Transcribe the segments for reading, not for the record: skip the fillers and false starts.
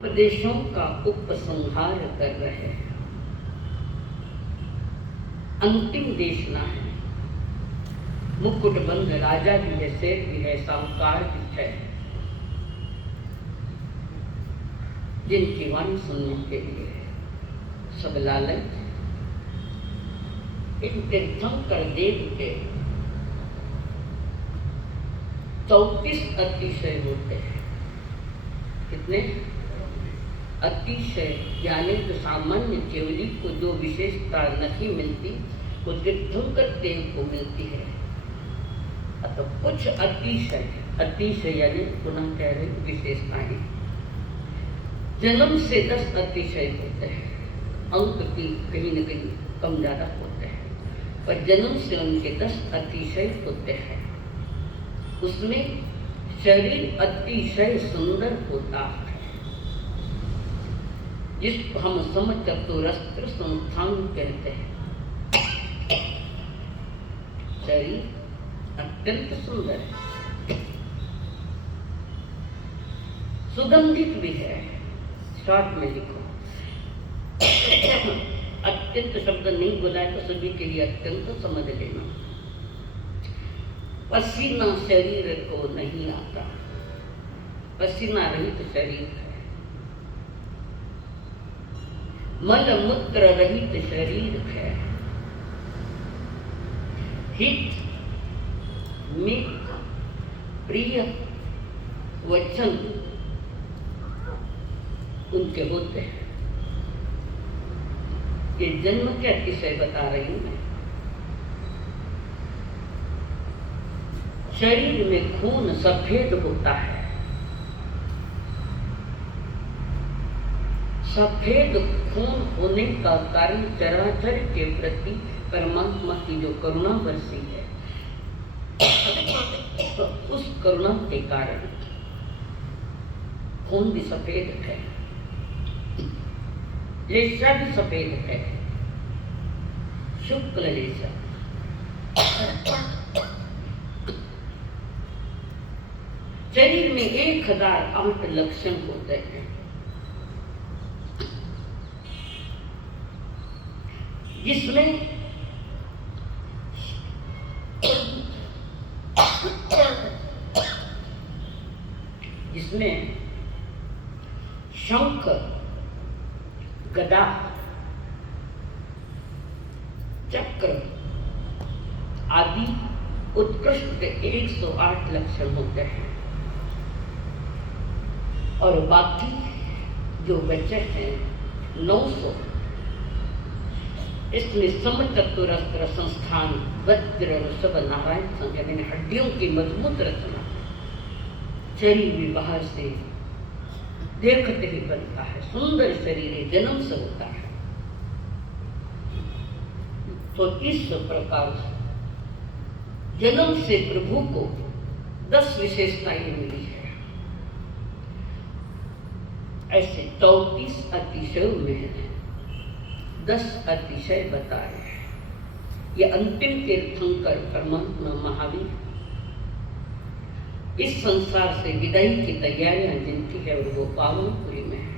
प्रदेशों का उपसंहार कर रहे हैं। अंतिम देशना है। मुकुटबंद राजा भी है, सेठ भी है, साहूकार भी है, जिनकी वाणी सुनने के लिए सब लालच। इन तीर्थंकर देव के 34 अतिशय होते हैं। कितने अतिशय? यानी तो सामान्य केवली को जो विशेषता नहीं मिलती वो तीर्थंकर देव को मिलती है। तो कुछ अतिशय, अतिशय यानी पुनः कह रहे विशेषताएं। जन्म से 10 अतिशय होते हैं। अंक की कहीं न कहीं कम ज्यादा होते हैं, पर जन्म से उनके 10 अतिशय होते हैं। उसमें शरीर अतिशय सुंदर होता है, जिसको हम समचतुरस्त्र संस्थान कहते हैं। शरीर अत्यंत सुंदर है, सुगंधित भी है। शॉर्ट में लिखो, अत्यंत शब्द नहीं बोला है तो सभी के लिए अत्यंत समझ लेना। पसीना शरीर को नहीं आता, पसीना रहित शरीर है। मल मूत्र रहित शरीर है। हित मित प्रिय वचन उनके होते हैं। ये जन्म के अतिशय बता रही हूं मैं। शरीर में खून सफेद होता है। सफेद खून होने का कारण चराचर के प्रति परमात्मा की जो करुणा बरसी है, तो उस करुणा के कारण खून भी सफेद है, रेशा भी सफेद है, शुक्ल रेशा। शरीर में 1008 लक्षण होते हैं, जिसमें शंख, गदा, चक्र आदि उत्कृष्ट 108 लक्षण होते हैं। और बाकी जो बचे हैं 900, इसमें समचतुरस्त्र संस्थान, वज्र ऋषभ नारायण संज्ञा, हड्डियों की मजबूत रचना। शरीर भी बाहर से देखते ही बनता है, सुंदर शरीर जन्म से होता है। तो इस प्रकार जन्म से प्रभु को 10 विशेषताएं मिली है। ऐसे 34 अतिशयों में 10 अतिशय बताए हैं। ये अंतिम तीर्थंकर परमात्मा महावीर इस संसार से विदाई की तैयारियां जिनकी है और वो पावनपुरी में है।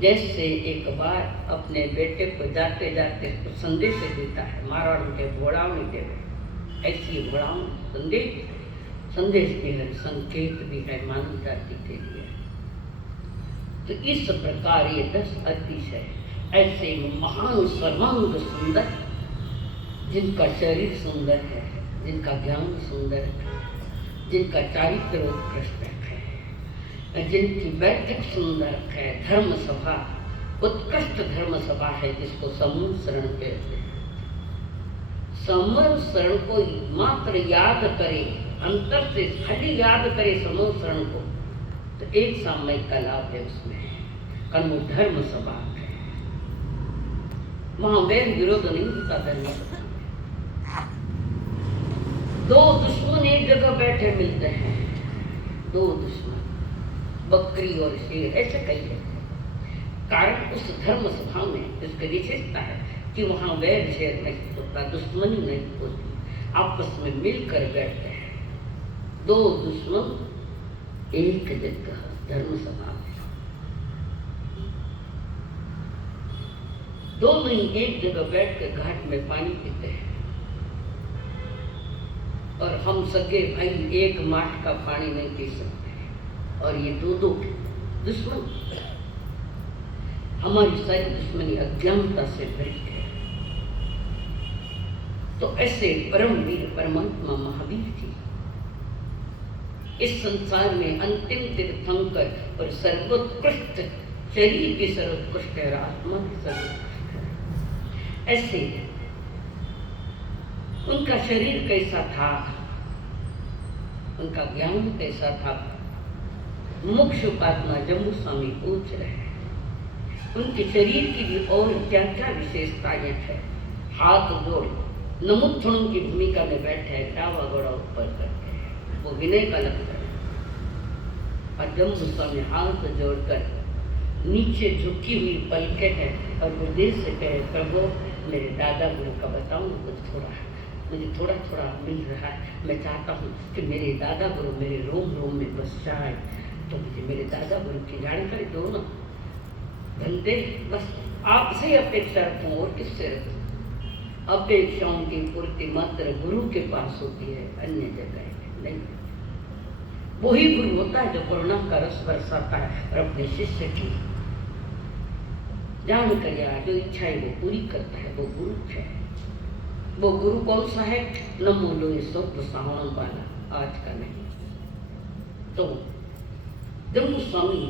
जैसे एक बार अपने बेटे को जाते जाते कुछ संदेश देता है, मारवाड़ के घोड़ावनी देवे, ऐसी घोड़ावनी संदेश भी है, संकेत भी है मानव जाति के लिए। तो इस प्रकार ये 10 अतिशय ऐसे महान सर्वांग सुंदर, जिनका शरीर सुंदर है, जिनका ज्ञान सुंदर है, जिनका चारित्र उत्कृष्ट है, जिनकी बैठक सुंदर है, धर्म सभा उत्कृष्ट धर्म सभा है, जिसको समूह शरण कहते हैं। समूह शरण को मात्र याद करे, अंतर से खाली याद करे समूह शरण को, तो एक सामयिक का लाभ है उसमें, कारण वो धर्म सभा है। वहां वैर विरोध नहीं होता धर्म सभा। दो दुश्मन एक जगह बैठे मिलते हैं, दो दुश्मन, बकरी और शेर, ऐसे कहिए। कारण उस धर्म सभा में इसकी विशेषता है कि वहां वैर शेर नहीं होता, दुश्मनी नहीं होती, आपस में मिलकर बैठते हैं। दो दुश्मन एक जगह धर्म सभा में। दोनों ही एक जगह बैठकर घाट में पानी पीते हैं और हम सगे भाई एक माठ का पानी नहीं पी सकते और ये दो दुश्मन। हमारी सारी दुश्मनी अज्ञानता से भरी है। तो ऐसे परम वीर परमात्मा महावीर जी इस संसार में अंतिम तीर्थंकर और सर्वोत्कृष्ट, शरीर की सर्वोत्कृष्ट है, आत्मा की सर्वोत्कृष्ट है। ऐसे उनका शरीर कैसा था, उनका ज्ञान कैसा था, मुख्य उपासना जम्मू स्वामी पूछ रहे हैं। उनके शरीर की भी और क्या क्या विशेषताएं हैं। हाथ जोड़ नमुत्थणों की भूमिका में बैठे हैं, डावा घोड़ा ऊपर करते हैं, वो विनय का लक्षण है। और जम्मू स्वामी हाथ जोड़कर नीचे झुकी हुई पलके है और हृदय से कहे, प्रभु मेरे दादा गुरु का बताऊं कुछ थोड़ा, मुझे थोड़ा थोड़ा मिल रहा है। मैं चाहता हूँ कि मेरे दादा गुरु मेरे रोम रोम में बस जाए, तो मुझे मेरे दादा गुरु की जानकारी दो ना। बंदे बस आपसे अपेक्षा रखूँ और किससे रखूँ। अपेक्षाओं की पूर्ति मात्र गुरु के पास होती है, अन्य जगह नहीं। वही गुरु होता है जो करुणा का रस बरसाता है और अपने शिष्य की जान कर जो इच्छा है वो पूरी करता है, वो गुरु है। वो गुरु कौन सा है? नमो लोए शब्द सावण वाला, आज का नहीं। तो जम्मू स्वामी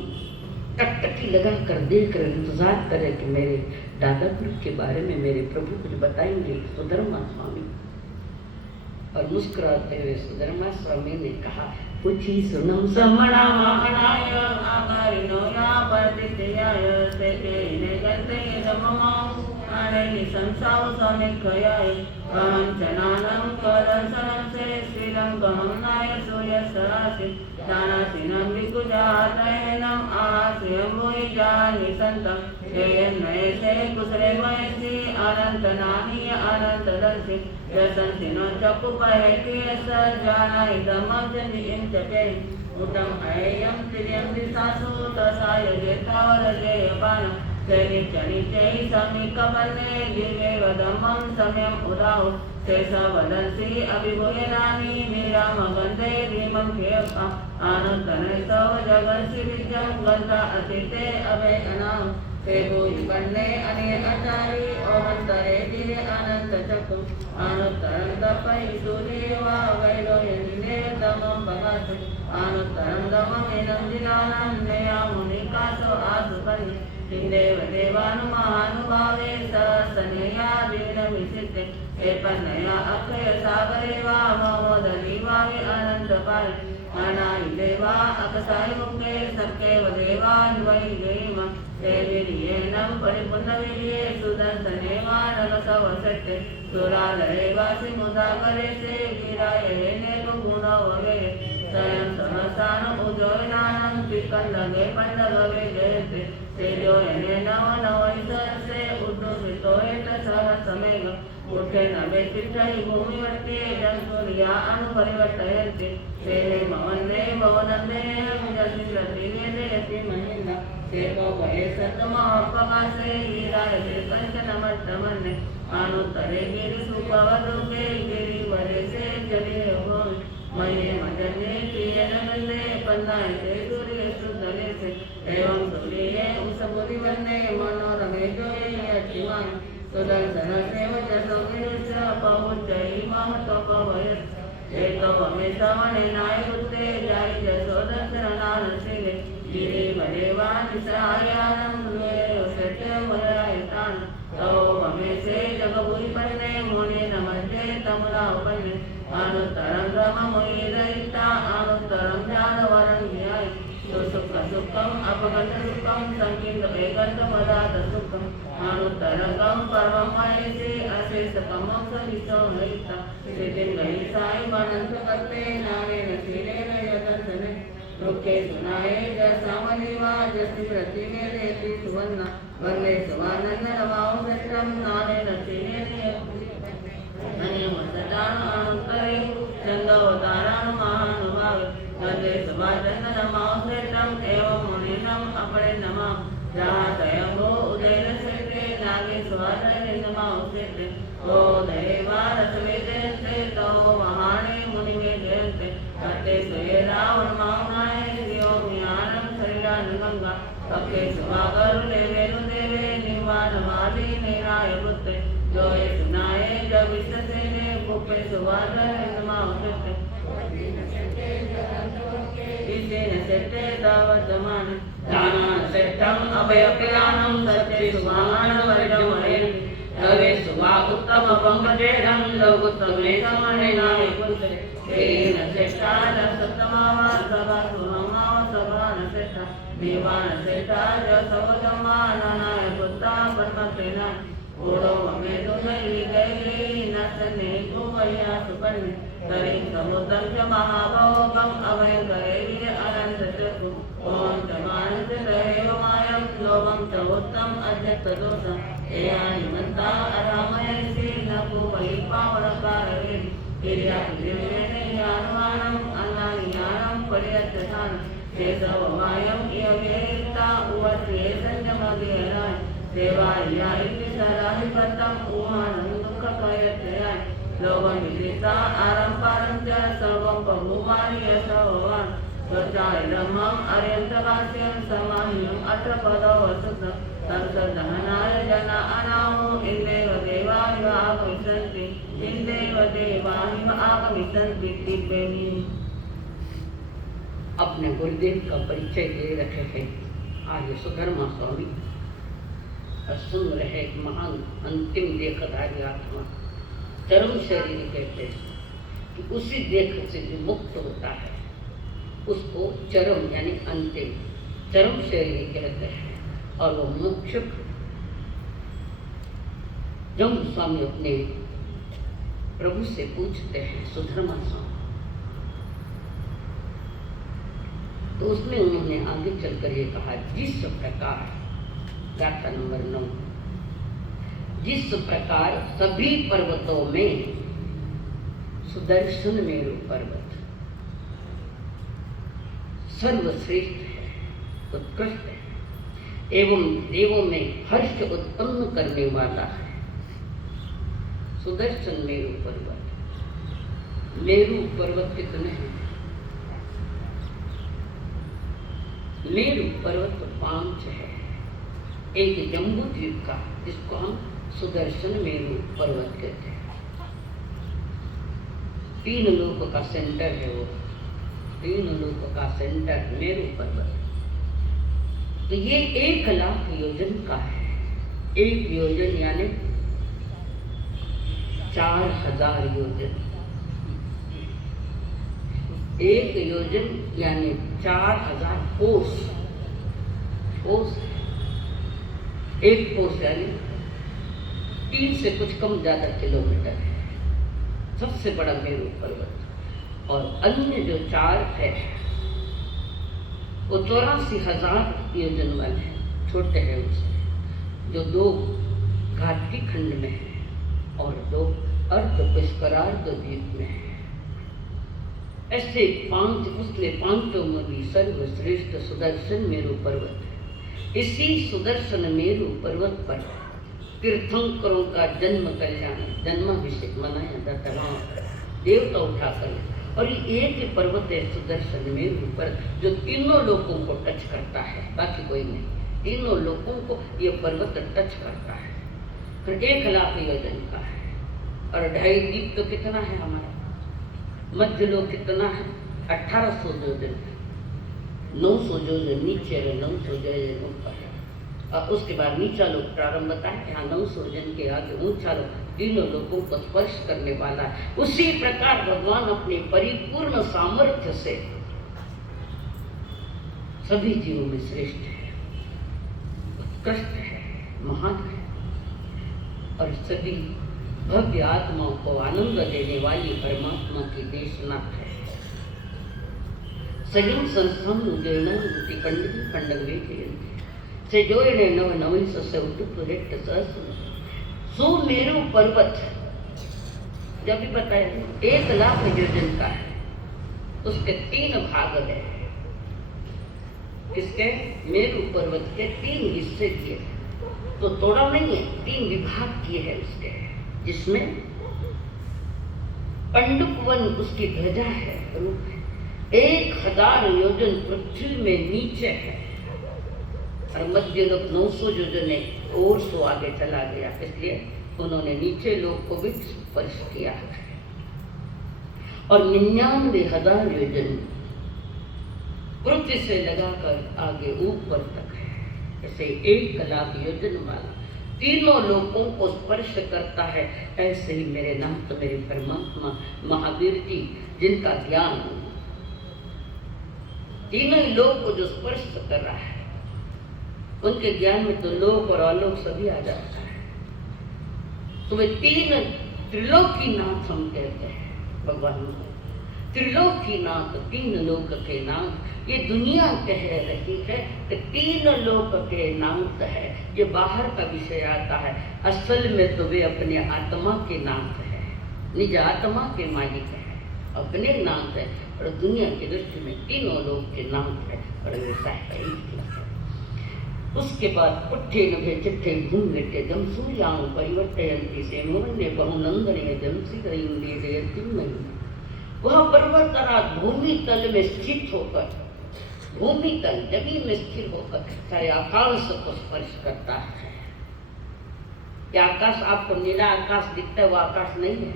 टकटकी लगा कर देख कर इंतजार करे कि मेरे दादा गुरु के बारे में मेरे प्रभु कुछ बताएंगे। सुधर्मा स्वामी और मुस्कुराते हुए सुधर्मा स्वामी ने कहा, पूछी सुनम समणा महानाय आकारिनो या परदित्याय तेके ने गते धम्ममाउ आने संसाव सोने खयाय कांचनानं करसनं से श्रीरं गहनाय सूर्य सरासि दानासिनं विकुजातयनं आश्रयं वै जानि संतं येन नयसे कुसरे वयसि अनंत नानी अनंत दर्शि यसंति नो चकुपहेति सजानाय धम्मं जनि इंचके उत्तम अयं त्रियं दिशासु तसाय जेतावर जयपान तेनि चनि चै समीकपन्ने दिवे वदमं सम्यं उदाहो शेष वदंसि अभिभूयनानि विराम गन्धे धीमं खेयका आनन्दने तव जगन्सि विद्यं गन्धा अतिते अभय अनाम ते भूयि पन्ने अनेक आचारी ओमन्तरे दिने अनंत चक्कु अनुत्तरं तपहि सूर्येवा वैलोयनिने तमं भगत अनुत्तरं दममेनं दिनानां नेयामुनिकासो आसुपन्ने देव देवानुमानुभावे सहसनया दीनमिसिते एपन्नया अक्षय सागरे वा महोदनी वावे अनंत पारे अनायि देवा अकसाय मुखे सकेव देवान्वै गेम देवीर्येनं परिपुन्नवीर्ये सुदर्शने वा नरसवसते सुरालये वासि मुदाकरे से गिरायने गुणवगे स्वयं सहसानं उजोयनानं पिकन्दगे पण्डगवे जयते तेजो एने नव नवैसरसे उद्धुसितोयत सहसमेघ उठे नवे तिष्ठहि भूमिवर्ते जन्तुर्या अनुपरिवर्तयन्ति तेने मवन्दे भवनन्दे जसिरतिवेदे यति महिन्दा तेको भये सतमहाप्रकाशे वीरायते कञ्चनमट्टमन्ये अनुत्तरे गिरिसुपवदुर्गे गिरिवरेशे जले भूमि मये मजन्ये प्रियनन्दे पन्नायते सूर्यसुदलेसे एवं सूर्ये उसपुरिवन्ने मनोरमे जोये यतिमान सुदर्शनसेव जसोगिरिश पहुञ्चयि महतोपवयस् एकवमेशवने नायुक्ते जाय जसोदर्शनानशिले गिरिवरेवा निसहायानं सत्यवरायतान् तव वमेशे जगभूरिपन्ने मुने नमस्ते तमुलापन्ने अनुत्तरं ब्रह्ममुनिरहिता अनुत्तरं ज्ञानवरं ध्याय सुखं अपगतसुखं संकीर्त एकन्तपदार्थसुखम् अनुत्तरं परमं महेशे अशेषकमं सहितोहिता स्थितिं गहिसाय मनन्त कर्ते नारेण शीलेन यदर्शने दुःखे सुनाये जसामदिवा जसि प्रतिवेदेति सुवर्ण वन्दे सुवानन्दनमां सत्रं नारेण शीलेन अनुत्तरे चन्द्रवतारां महानुभावे वन्दे सुभाचन्द्रनमां श्रेष्ठम् एवं मुनिनम् अपरे नमः जहाँ तयंगो उदय से नागे स्वाद निंदमा उसे ओ देवार सवेदे तो महाने मुनि में जयते कते सोए रावण माउनाए दियो ज्ञानम शरीरान गंगा कके सुवागर देवे निर्वाण माली निराय पुत्र जो सुनाए जब विश्वसे ने कुपे सुवाद निंदमा उसे इसे न सेटे दावतमान दानान सेटम अभयप्रियानम सत्य सुवान वरजमये तवे सुवा उत्तम पंकजेरं लघुत्तमे समनेनाय पुत्र तेन सेटा सत्तमावा सभा सुहमावा सभा न सेटा देवान सेटा ज सवदमानाय पुत्ता परमतेना ओडो मे दुनली गैली नसने कुवया सुपन्ने तरे समुद्रं च महाभोगं अभय गैली अनंत चतु ओम तमानत देव मायं लोभं च उत्तम अध्यक्त दोषं एयानिमंता अरामयसी नकु वही पावनकारवे किरिया दिव्यने ज्ञानवानं अन्नानि ज्ञानं परियत्तसान शेषवमायं यवेता उवत्ये संजमगेराय देवाया इति सराहिपतं उमानं दुःखकयत्याय लोभं विदिता आरम्पारं च सर्वं बहुमानि यशोवान् स्वचारिरमं अर्यन्तवास्यं समाह्यम् अत्र पदो वसुत संसदहनाय जना अनामो इंदेव देवानिव आगमिष्यन्ति इंदेव देवानिव आगमिष्यन्ति दिव्यमी। अपने गुरुदेव का परिचय दे रहे हैं आर्य सुधर्मा स्वामी और सुन रहे महान अंतिम देखधारी आत्मा चरम शरीर कहते हैं कि उसी देख से जो मुक्त होता है उसको चरम यानी अंतिम चरम शरीर कहते हैं। और वो मुख्य जब स्वामी अपने प्रभु से पूछते हैं सुधर्मा स्वामी, तो उसमें उन्होंने आगे चलकर ये कहा जिस प्रकार गाथा नंबर 9 जिस प्रकार सभी पर्वतों में सुदर्शन मेरु पर्वत सर्वश्रेष्ठ है उत्कृष्ट है एवं देवों में हर्ष उत्पन्न करने वाला है सुदर्शन मेरु पर्वत। मेरु पर्वत कितने हैं? मेरु पर्वत 5 है। एक जम्बू द्वीप का जिसको हम सुदर्शन मेरु पर्वत कहते हैं। 3 लोक का सेंटर है वो 3 लोक का सेंटर मेरु पर्वत। तो ये 1 लाख योजन का है। 1 योजन यानी 4000 योजन। 1 योजन यानी 4000 कोस। कोस 1 कोस यानी 3 से कुछ कम ज्यादा किलोमीटर है। सबसे बड़ा मेरु पर्वत। और अन्य जो 4 है वो 84,000 योजन वाले हैं, छोटे हैं उससे, जो 2 घाटी खंड में है और 2 अर्ध पुष्करार्ध द्वीप में है। ऐसे 5 उसने 5 में भी सर्वश्रेष्ठ सुदर्शन मेरु पर्वत है। इसी सुदर्शन मेरु पर्वत पर तीर्थंकरों का जन्म कल्याण जन्माभिषेक मनाया जाता है। देवता उठाकर और ये एक ही पर्वत है सुदर्शन मेरु पर जो तीनों लोगों को टच करता है, बाकी कोई नहीं। तीनों लोगों को ये पर्वत टच करता है। फिर 1 लाख योजन का है। और 2.5 द्वीप तो कितना है हमारा? मध्य लोक कितना है? 1800 योजन। 900 योजन नीचे है, 900 योजन ऊपर है। और उसके बाद नीचा लोक प्रारंभ होता है। यहाँ 900 योजन के आगे ऊंचा लोक तीनों लोगों को स्पर्श करने वाला है। उसी प्रकार भगवान अपने परिपूर्ण सामर्थ्य से सभी जीवों में श्रेष्ठ है, उत्कृष्ट है, महान है और सभी भव्य आत्माओं को आनंद देने वाली परमात्मा की देशना है। संयम संस्थान पंडित पंडवे से जोड़ने नव नवंश से उठुपुरेट सहस्र सुमेरु पर्वत जब भी बताया 1 लाख योजन का है। उसके 3 भाग है। किसके? मेरु पर्वत के 3 हिस्से किए, तो तोड़ा नहीं है, 3 विभाग किए हैं उसके, जिसमें पंडुक वन उसकी ध्वजा है, रूप है, 1000 योजन पृथ्वी में नीचे है और मध्य लोक 900 योजन और 100 आगे चला गया, इसलिए उन्होंने नीचे लोक को भी स्पर्श किया है। और 99,000 योजन पृथ्वी से लगाकर आगे ऊपर तक है, ऐसे 1 लाख योजन वाला तीनों लोकों को स्पर्श करता है। ऐसे ही मेरे नाम तो मेरे परमात्मा महावीर जी, जिनका ध्यान तीनों ही लोक को जो स्पर्श कर रहा है, उनके ज्ञान में तो लोक और आलोक सभी आ जाता है। तो वे 3 त्रिलोकीनाथ हम कहते हैं भगवान को, त्रिलोकीनाथ, 3 लोक के नाथ। ये दुनिया कह रही है कि 3 लोक के नाथ है, ये बाहर का विषय आता है, असल में तो वे अपने आत्मा के नाथ है, निज आत्मा के मालिक है, अपने नाथ है, और दुनिया की दृष्टि में 3 लोक के नाथ है, और वैसा है। उसके बाद पुट्ठे नभे चिट्ठे घूम लेते जम सूर्यां परिवर्तयंती से मोहन्य बहुनंदने जम सिंदे जयति। वह पर्वतराज भूमि तल में स्थित होकर, भूमि तल जमीन में स्थिर होकर सारे आकाश को स्पर्श करता है। क्या आकाश आपको नीला आकाश दिखता है? वो आकाश नहीं है,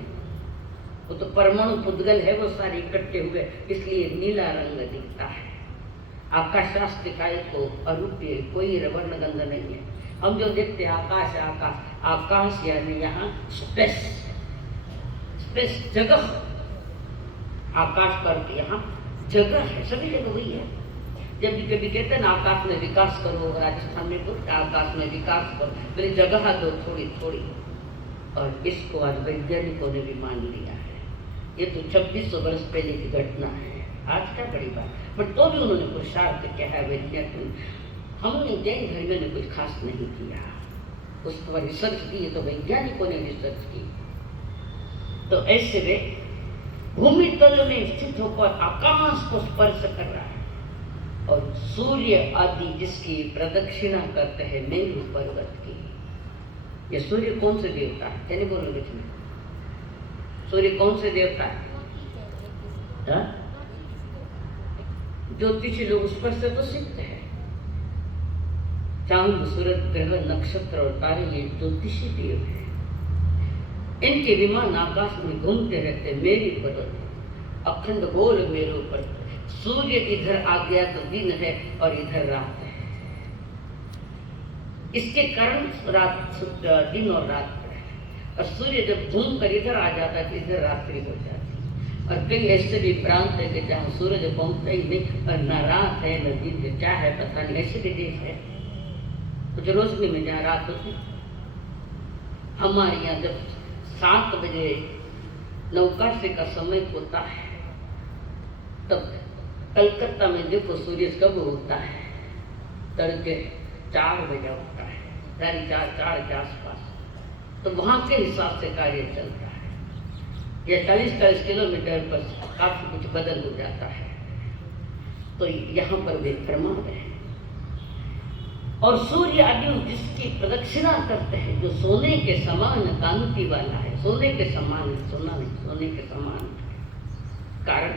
वो तो परमाणु पुद्गल है, वो सारे इकट्ठे हुए, इसलिए नीला रंग दिखता है। आकाश शास्त्र का को अरूपीय कोई वर्ण गंध नहीं है। हम जो देखते हैं आकाश, आकाश, आकाश यानी यहाँ स्पेस, स्पेस जगह, आकाश पर यहाँ जगह है, सभी जगह वही है। जब भी कभी कहते हैं ना आकाश में विकास करो, राजस्थान में तो आकाश में विकास करो, मेरी जगह दो थोड़ी थोड़ी, और इसको आज वैज्ञानिकों ने भी मान लिया है। ये तो 2600 वर्ष पहले की घटना है, आज क्या बड़ी बात, बट तो भी उन्होंने पुरुषार्थ किया है वैज्ञानिक। हमने जैन धर्म ने कुछ खास नहीं किया, उस पर रिसर्च की, तो वैज्ञानिकों ने रिसर्च की। तो ऐसे वे भूमि तल में स्थित होकर आकाश को स्पर्श कर रहा है, और सूर्य आदि जिसकी प्रदक्षिणा करते हैं मेरु पर्वत की। ये सूर्य कौन से देवता है? क्या नहीं बोलो बीच में? सूर्य कौन से देवता है? ज्योतिषी लोग उस पर से तो सीखते हैं। चांद, सूरज, ग्रह, नक्षत्र और तारे ये ज्योतिषी देव हैं। इनके विमान आकाश में घूमते रहते। मेरु पर्वत अखंड गोल मेरु पर्वत, सूर्य इधर आ गया तो दिन है और इधर रात है। इसके कारण रात, दिन और रात है, और सूर्य जब घूम कर इधर आ जाता है तो इधर रात्रि हो जाती है। और कई ऐसे भी प्रांत है कि जहाँ सूरज पहुंचता ही नहीं, और न रात है न दिन है, क्या है पता नहीं। ऐसे भी देश है कुछ रोशनी में जहाँ रात होती। हमारे यहाँ जब 7 बजे नौकाशी का समय होता है, तब कलकत्ता में देखो सूर्य कब उगता है? तड़के 4 बजे उगता है, 4:30 के आसपास। तो वहाँ के हिसाब से कार्य चलता है। यह 40-40 किलोमीटर पर काफी कुछ बदल हो जाता है। तो यहाँ पर वे फरमा रहे हैं। और सूर्य आदि जिसकी प्रदक्षिणा करते हैं, जो सोने के समान कांति वाला है, सोने के समान, सोना नहीं, सोने के समान। कारण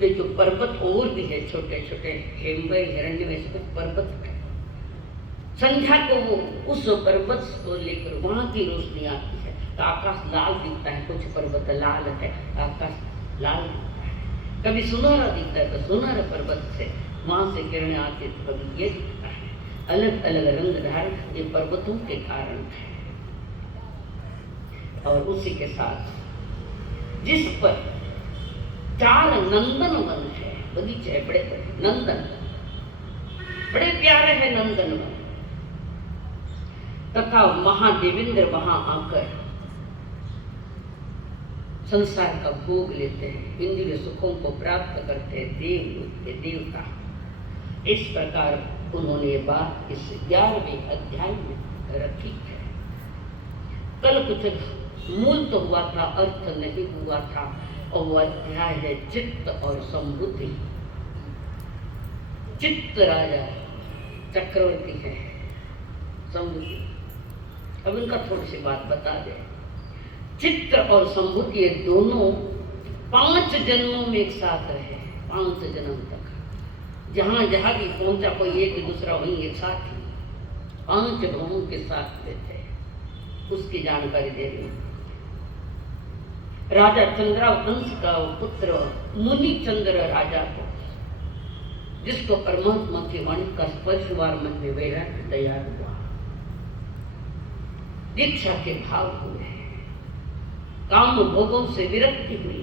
वे जो पर्वत और भी है छोटे छोटे, हेमवय, हिरण्य में से कुछ पर्वत है, संध्या को वो उस पर्वत को लेकर वहां की रोशनी आती है तो आकाश लाल दिखता है। कुछ पर्वत लाल है, आकाश लाल दिखता है। कभी सुनहरा दिखता है तो सुनहरा पर्वत से वहां से किरणें आती है, तो कभी ये दिखता है। अलग अलग रंग धारण ये पर्वतों के कारण है। और उसी के साथ जिस पर 4 नंदन वन है, बगीचे है बड़े बड़े, नंदन बड़े प्यारे है नंदन वन, तथा महादेवेंद्र वहां आकर संसार का भोग लेते हैं, इंद्रिय सुखों को प्राप्त करते हैं, देवलोक के देवता। इस प्रकार उन्होंने ये बात इस 11वें अध्याय में रखी है। कल कुछ मूल तो हुआ था, अर्थ नहीं हुआ था, और वो अध्याय है चित्त और समृद्धि। चित्त राजा चक्रवर्ती है संभूति। अब इनका थोड़ी सी बात बता दे। चित्र और संभूति ये दोनों 5 जन्मों में एक साथ रहे, 5 जन्म तक। जहां जहां भी पहुंचा कोई एक दूसरा वहीं एक साथ ही 5 भावों के साथ रहते, उसकी जानकारी दे रही हूं। राजा चंद्रावंश का पुत्र मुनि चंद्र राजा को, जिसको परमात्मा की वाणी का स्पर्शवार मन में वैराग्य तैयार हुआ, दीक्षा के भाव हुए, काम भोगों से विरक्ति हुई,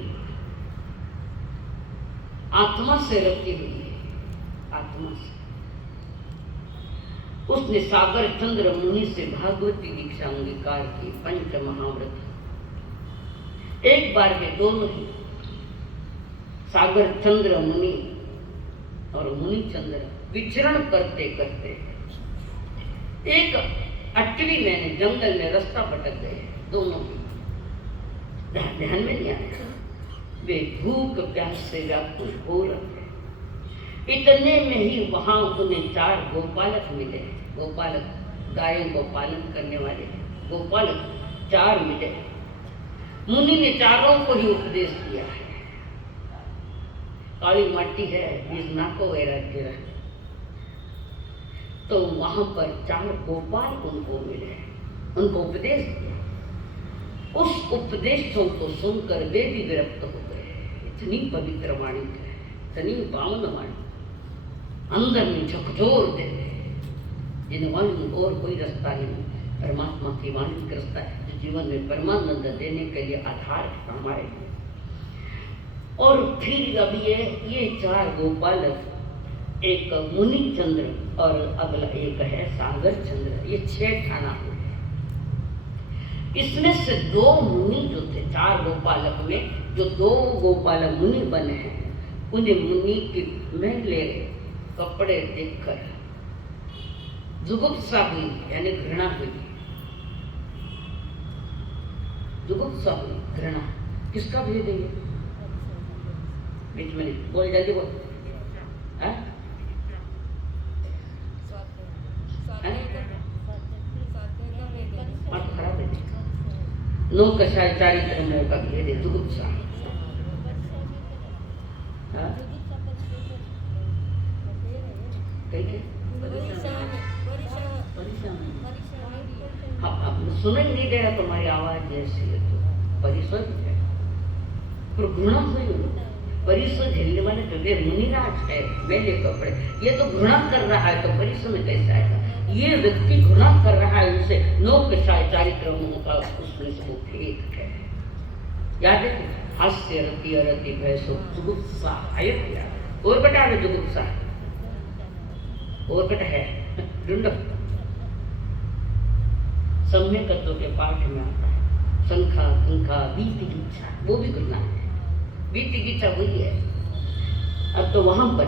आत्मा से रति हुई, आत्मा से उसने सागर चंद्र मुनि से भागवती दीक्षा अंगीकार की। पंच महाव्रत एक बार के दोनों ही, सागर चंद्र मुनि और मुनि चंद्र विचरण करते करते एक अटवी में जंगल में रास्ता भटक गए दोनों ही, ध्यान में नहीं आया। वे भूख प्यास से व्याकुल हो रहे। इतने में ही वहां उन्हें 4 गोपालक मिले। गोपालक गायों को पालन करने वाले गोपालक 4 मिले। मुनि ने चारों को ही उपदेश दिया है। काली माटी है, बीज नाको वैराग्य रहे। तो वहां पर 4 गोपाल उनको मिले, उनको उपदेश दिया। उस उपदेशों को सुनकर वे भी विरक्त हो गए। इतनी पवित्र वाणी है, इतनी पावन वाणी, अंदर में झकझोर दे रहे। जिन वाणी और कोई रास्ता नहीं, परमात्मा की वाणी का रास्ता है जो जीवन में परमानंद देने के लिए आधार है हमारे लिए। और फिर अब ये 4 गोपालक, एक मुनि चंद्र और अगला एक है सागर चंद्र, ये 6 ठाना हुए। इसमें से 2 मुनि जो थे 4 गोपालक में, जो 2 गोपालक मुनि बने हैं, उन्हें मुनि की मैले कपड़े देखकर जुगुप्सा हुई, यानी घृणा हुई। जुगुप्सा हुई, घृणा। किसका भेद है? बीच में नहीं बोल, जल्दी बोल। खराब है। नो कषाय चारित्र का भेद है जुगुप्सा। सुनाई नहीं दे रहा तुम्हारी आवाज जैसी है, तो परिषद है। घृणा हुई, परिषद झेलने वाले जो वे मुनिराज है, मेले कपड़े, ये तो घृणा कर रहा है, तो परिषद में कैसे आएगा? ये व्यक्ति घृणा कर रहा है उसे, नौकशाय चारित्रमों का उसमें से वो भेद है। याद है? हास्य रति अरति भय सो जुगुप्सा आया। और बटा है जुगुप्सा, और बटा है ढूंढो। सम्यकत्व के पाठ में आता है संखा कंखा बीति गीचा, वो भी घृणा है। बीति गीचा वही है। अब तो वहां पर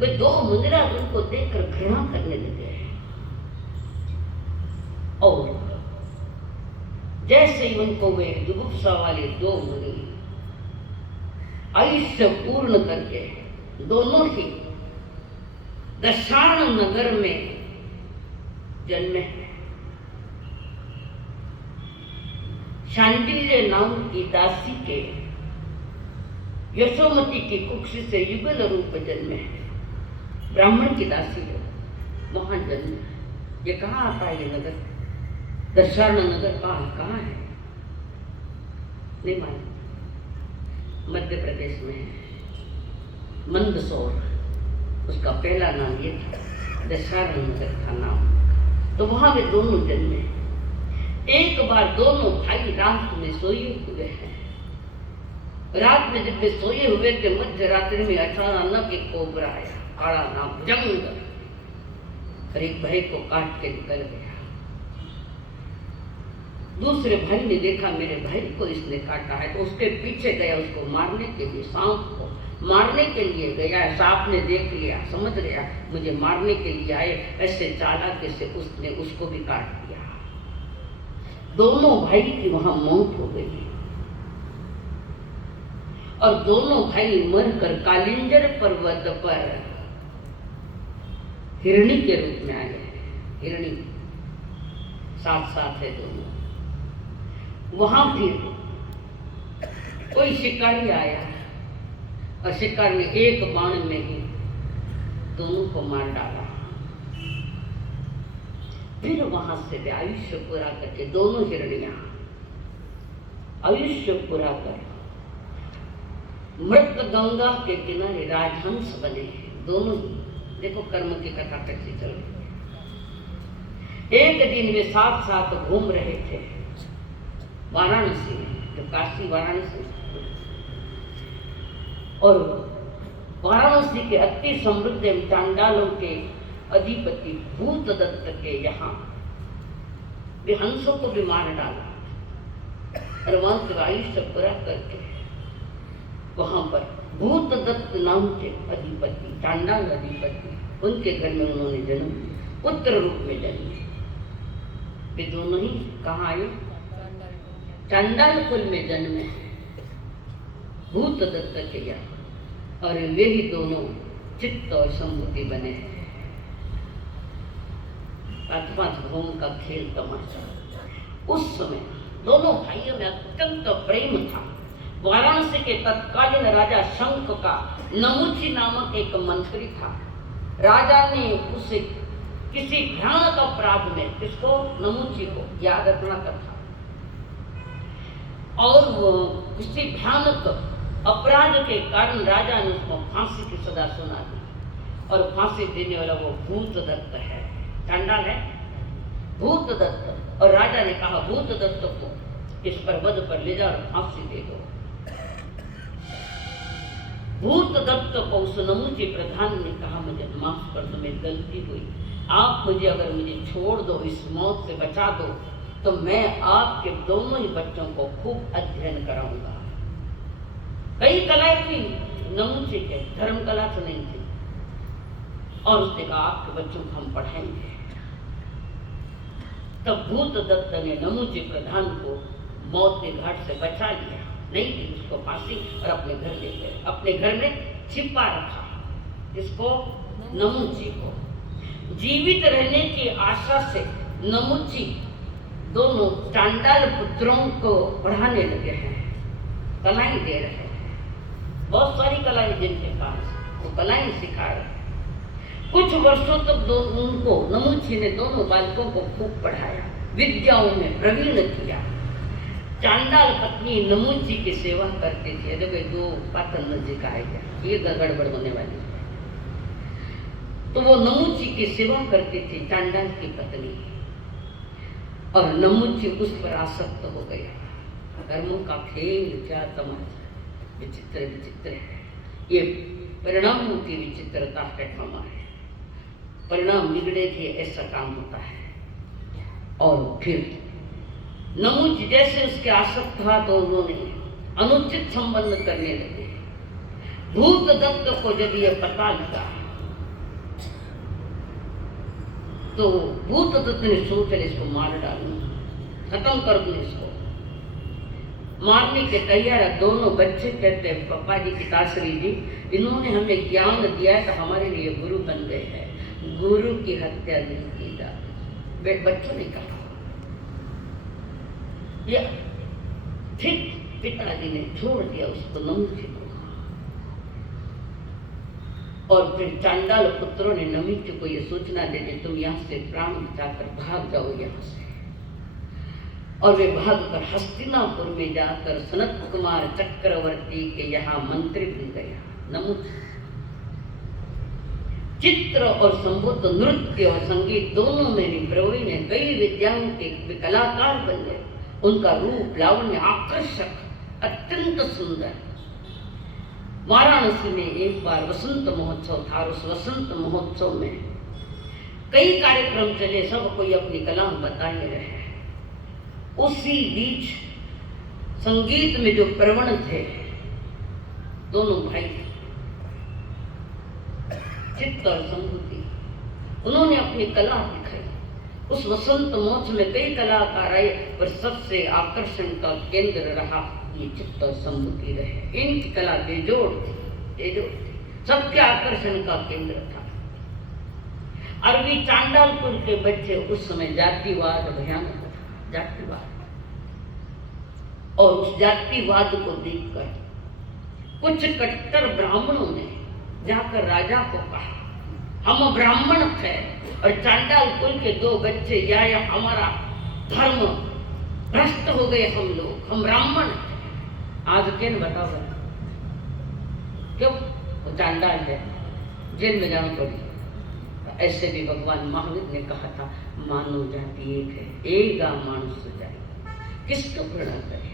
वे 2 मुनिरा उनको देखकर घृणा करने लगे। और जैसे ही उनको वे जुगुप्सा वाले 2 मुनि आयुष्य पूर्ण करके दोनों ही दशार्ण नगर में जन्मे। शांडिल्य नाम की दासी के यशोमती की कुक्षी से युगल रूप जन्मे। ब्राह्मण की दासी है, वहां जन्म। ये कहाँ आता है ये नगर? दशार्ण नगर कहाँ है? नहीं मालूम। मध्य प्रदेश में है, मंदसौर, उसका पहला नाम ये था, दशार्ण नगर का नाम। तो वहां वे दोनों जन्मे। एक बार दोनों भाई रात में सोए हुए हैं। रात में जब वे सोए हुए थे, मध्य रात्रि में अचानक एक कोबरा आया, काला नाम भुजंग, और एक भाई को काट के निकल गया। दूसरे भाई ने देखा मेरे भाई को इसने काटा है, तो उसके पीछे गया उसको मारने के लिए, सांप को मारने के लिए गया। सांप ने देख लिया, समझ गया मुझे मारने के लिए आए, ऐसे चालाकी से उसने उसको भी काट दिया। दोनों भाई की वहां मौत हो गई और दोनों भाई मरकर कालिंजर पर्वत पर हिरणी के रूप में आए हैं। हिरणी साथ साथ है दोनों। वहां फिर कोई शिकारी आया और शिकार ने एक बाण में ही दोनों को मार डाला। फिर वहां से वे आयुष्य पूरा करके दोनों हिरणियां आयुष्य पूरा कर मृत गंगा के किनारे राजहंस बने हैं दोनों ही। देखो कर्म की कथा कैसी चल रही है। एक दिन वे साथ साथ घूम रहे थे वाराणसी में, जो काशी वाराणसी, और वाराणसी के अति समृद्ध चांडालों के अधिपति भूतदत्त के यहाँ वे हंसों को भी मार डाला और वहां से आयुष्य पूरा करके वहां पर भूतदत्त नाम के अधिपति, चांडाल अधिपति, उनके घर में उन्होंने जन्म लिया, पुत्र रूप में जन्म लिया। वे दोनों ही कहाँ आए? चांडाल कुल में जन्मे भूतदत्त के यहाँ, और वे ही दोनों चित्त और संभूति बने हैं। अथवा भूम का खेल तमाशा। उस समय दोनों भाइयों में अत्यंत प्रेम था। वाराणसी के तत्कालीन राजा शंख का नमुची नामक एक मंत्री था। राजा ने उसे किसी भयानक अपराध में, किसको? नमुची को याद रखना था, और वो किसी भयानक अपराध के कारण राजा ने उसको फांसी की सजा सुना दी, और फांसी देने वाला वो भूतदत्त है, चांडाल है भूतदत्त। और राजा ने कहा भूतदत्त को इस पर वध पर ले जाओ और फांसी दे दो। भूतदत्त को उस नमुची प्रधान ने कहा मुझे माफ कर दो, मेरी गलती हुई, आप मुझे अगर मुझे छोड़ दो, इस मौत से बचा दो, तो मैं आपके दोनों ही बच्चों को खूब अध्ययन कराऊंगा। कई कलाएं थी नमुची के, धर्म कला तो नहीं थी, और उसने कहा आपके बच्चों को हम पढ़ाएंगे। तब भूतदत्त ने नमुची प्रधान को मौत के घाट से बचा लिया, नहीं दी उसको फांसी, और अपने घर ले गए। अपने घर में छिपा रखा, इसको? नमुची को। जीवित रहने की आशा से नमुची दोनों चांडाल पुत्रों को पढ़ाने लगे हैं, कलाएं दे रहे हैं। बहुत सारी कलाएं जिनके पास, वो कलाएं सिखा रहे हैं। कुछ वर्षों तक उनको नमुची ने दोनों बालकों को खूब पढ़ाया, विद्याओं में प्रवीण किया। चांडाल पत्नी नमुची की सेवा करती थी। देखो दो पातन नजदीक आएगा, ये गड़बड़ होने वाली है। तो वो नमुची की सेवा करती थी, चांडाल की पत्नी, और नमुची उस पर आसक्त हो गया। कर्मों का खेल क्या तमाशा, विचित्र विचित्र है। ये परिणामों की विचित्रता का ड्रामा है। परिणाम बिगड़े थे, ऐसा काम होता है। और फिर नमुच जैसे उसके आसक्त था तो उन्होंने अनुचित संबंध करने लगे। भूतदत्त को जब यह पता लगा तो भूतदत्त ने सोचा इसको मार डालूं, खत्म कर दूं इसको। मारने के तैयार दोनों बच्चे कहते हैं पापा जी, पिताश्री जी, इन्होंने हमें ज्ञान दिया है तो हमारे लिए गुरु बन गए हैं, गुरु की हत्या नहीं की जाती। बच्चों ने कहा या ठीक पिताजी ने छोड़ दिया उसको, नमुची को। और फिर चांडाल पुत्रों ने नमुची को ये सूचना दे दी तुम यहाँ से प्राण बचाकर भाग जाओ यहाँ से। और वे भागकर हस्तिनापुर में जाकर सनत कुमार चक्रवर्ती के यहाँ मंत्री बन गया नमुची। चित्र और संबुद्ध, नृत्य और संगीत दोनों में प्रवीण है, कई विद्याओं के कलाकार बन गए। उनका रूप लावण्य आकर्षक, अत्यंत सुंदर। वाराणसी में एक बार वसंत महोत्सव था, उस वसंत महोत्सव में कई कार्यक्रम चले, सब कोई अपनी कला बता ही रहे। उसी बीच संगीत में जो प्रवण थे दोनों भाई चित्त और संभूति, उन्होंने अपनी कला दिखाई। उस वसंत महोत्सव में कई कलाकार आए, पर सबसे आकर्षण का केंद्र रहा ये चित्त और संभूति रहे। इनकी कला बेजोड़ थी, सबके आकर्षण का केंद्र था। अरबी चांडालपुर के बच्चे उस समय जातिवाद भयानक था, जातिवाद, और उस जातिवाद को देखकर कुछ कट्टर ब्राह्मणों ने जाकर राजा को कहा, हम ब्राह्मण थे और चांडाल कुल के 2 बच्चे या हमारा धर्म भ्रष्ट हो गए, हम ब्राह्मण थे। आज क्या बताओ, क्यों? वो चांडाल है, जेल में जाना पड़ी। ऐसे भी भगवान महावीर ने कहा था, मानव जाति एक है, एक मानुष जाएगा, किसको प्रणा करे?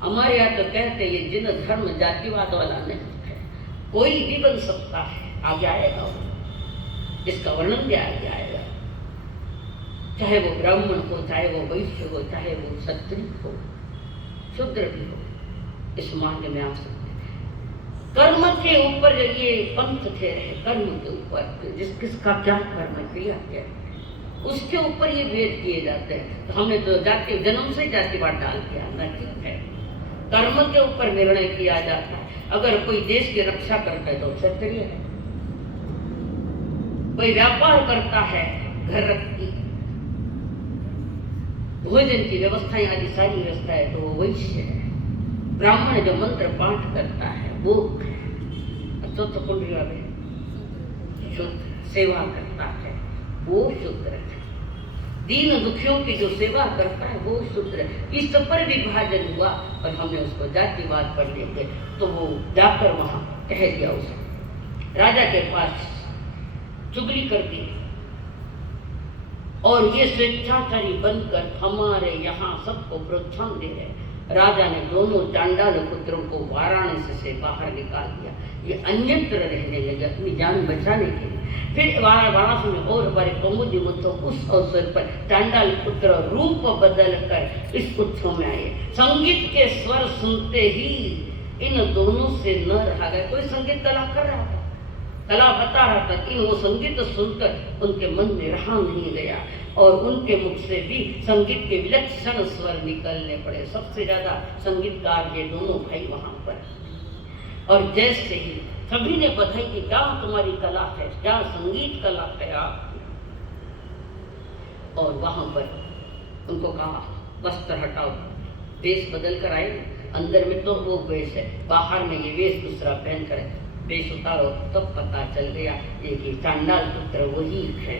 हमारे यहाँ तो कहते ये जिन धर्म जातिवाद वाला नहीं है, कोई भी बन सकता है, आ जाएगा वो, इसका वर्णन भी आ जाएगा, चाहे वो ब्राह्मण हो, चाहे वो वैश्य हो, चाहे वो क्षत्रिय हो, शूद्र भी हो, इस मार्ग में आ सकते। कर्म के ऊपर ये पंथ थे रहे, कर्म के ऊपर किसका क्या कर्म क्रिया क्या है, उसके ऊपर ये वेद किए जाते हैं। तो हमने तो जाति जन्म से जातिवाद डाल दिया ना, ठीक है, कर्म के ऊपर निर्णय किया जाता है। अगर कोई देश की रक्षा करता है तो क्षत्रिय है, कोई व्यापार करता है, घर की भोजन की व्यवस्थाएं आदि सारी व्यवस्था है तो वो वैश्य है। ब्राह्मण जो मंत्र पाठ करता है वो शुद्ध कुंडली वाले शुद्ध सेवा करता है वो शूद्र है। दीन दुखियों की जो सेवा करता है वो शूद्र है। इस पर विभाजन हुआ और हमने उसको जातिवाद पर लेते तो वो जाकर वहां कह दिया, उसे राजा के पास चुगली कर दी और ये स्वेच्छाचारी बनकर हमारे यहाँ सबको प्रोत्साहन दे रहे। राजा ने दोनों चांडाल पुत्रों को वाराणसी से बाहर निकाल दिया, ये अन्यत्र रहने लगे अपनी जान बचाने के लिए। फिर वाराणसी में और हमारे कौमुदी उत्सव, उस अवसर पर चांडाल पुत्र रूप बदल कर इस उत्सव में आए। संगीत के स्वर सुनते ही इन दोनों से न रहा गया। कोई संगीत कला कर रहा था, कला बता रहा था, लेकिन वो संगीत सुनकर उनके मन में रहा नहीं गया और उनके मुख से भी संगीत के विलक्षण स्वर निकलने पड़े। सबसे ज्यादा संगीतकार ये दोनों भाई वहां पर, और जैसे ही सभी ने बधाई कि क्या तुम्हारी कला है, क्या संगीत कला है आप, और वहां पर उनको कहा वस्त्र हटाओ, वेश बदल कर आए। अंदर में तो वो वेश है, बाहर में ये वेश दूसरा पहन कर वेश उतारो, तब पता चल गया ये कि चांडाल पुत्र वही है।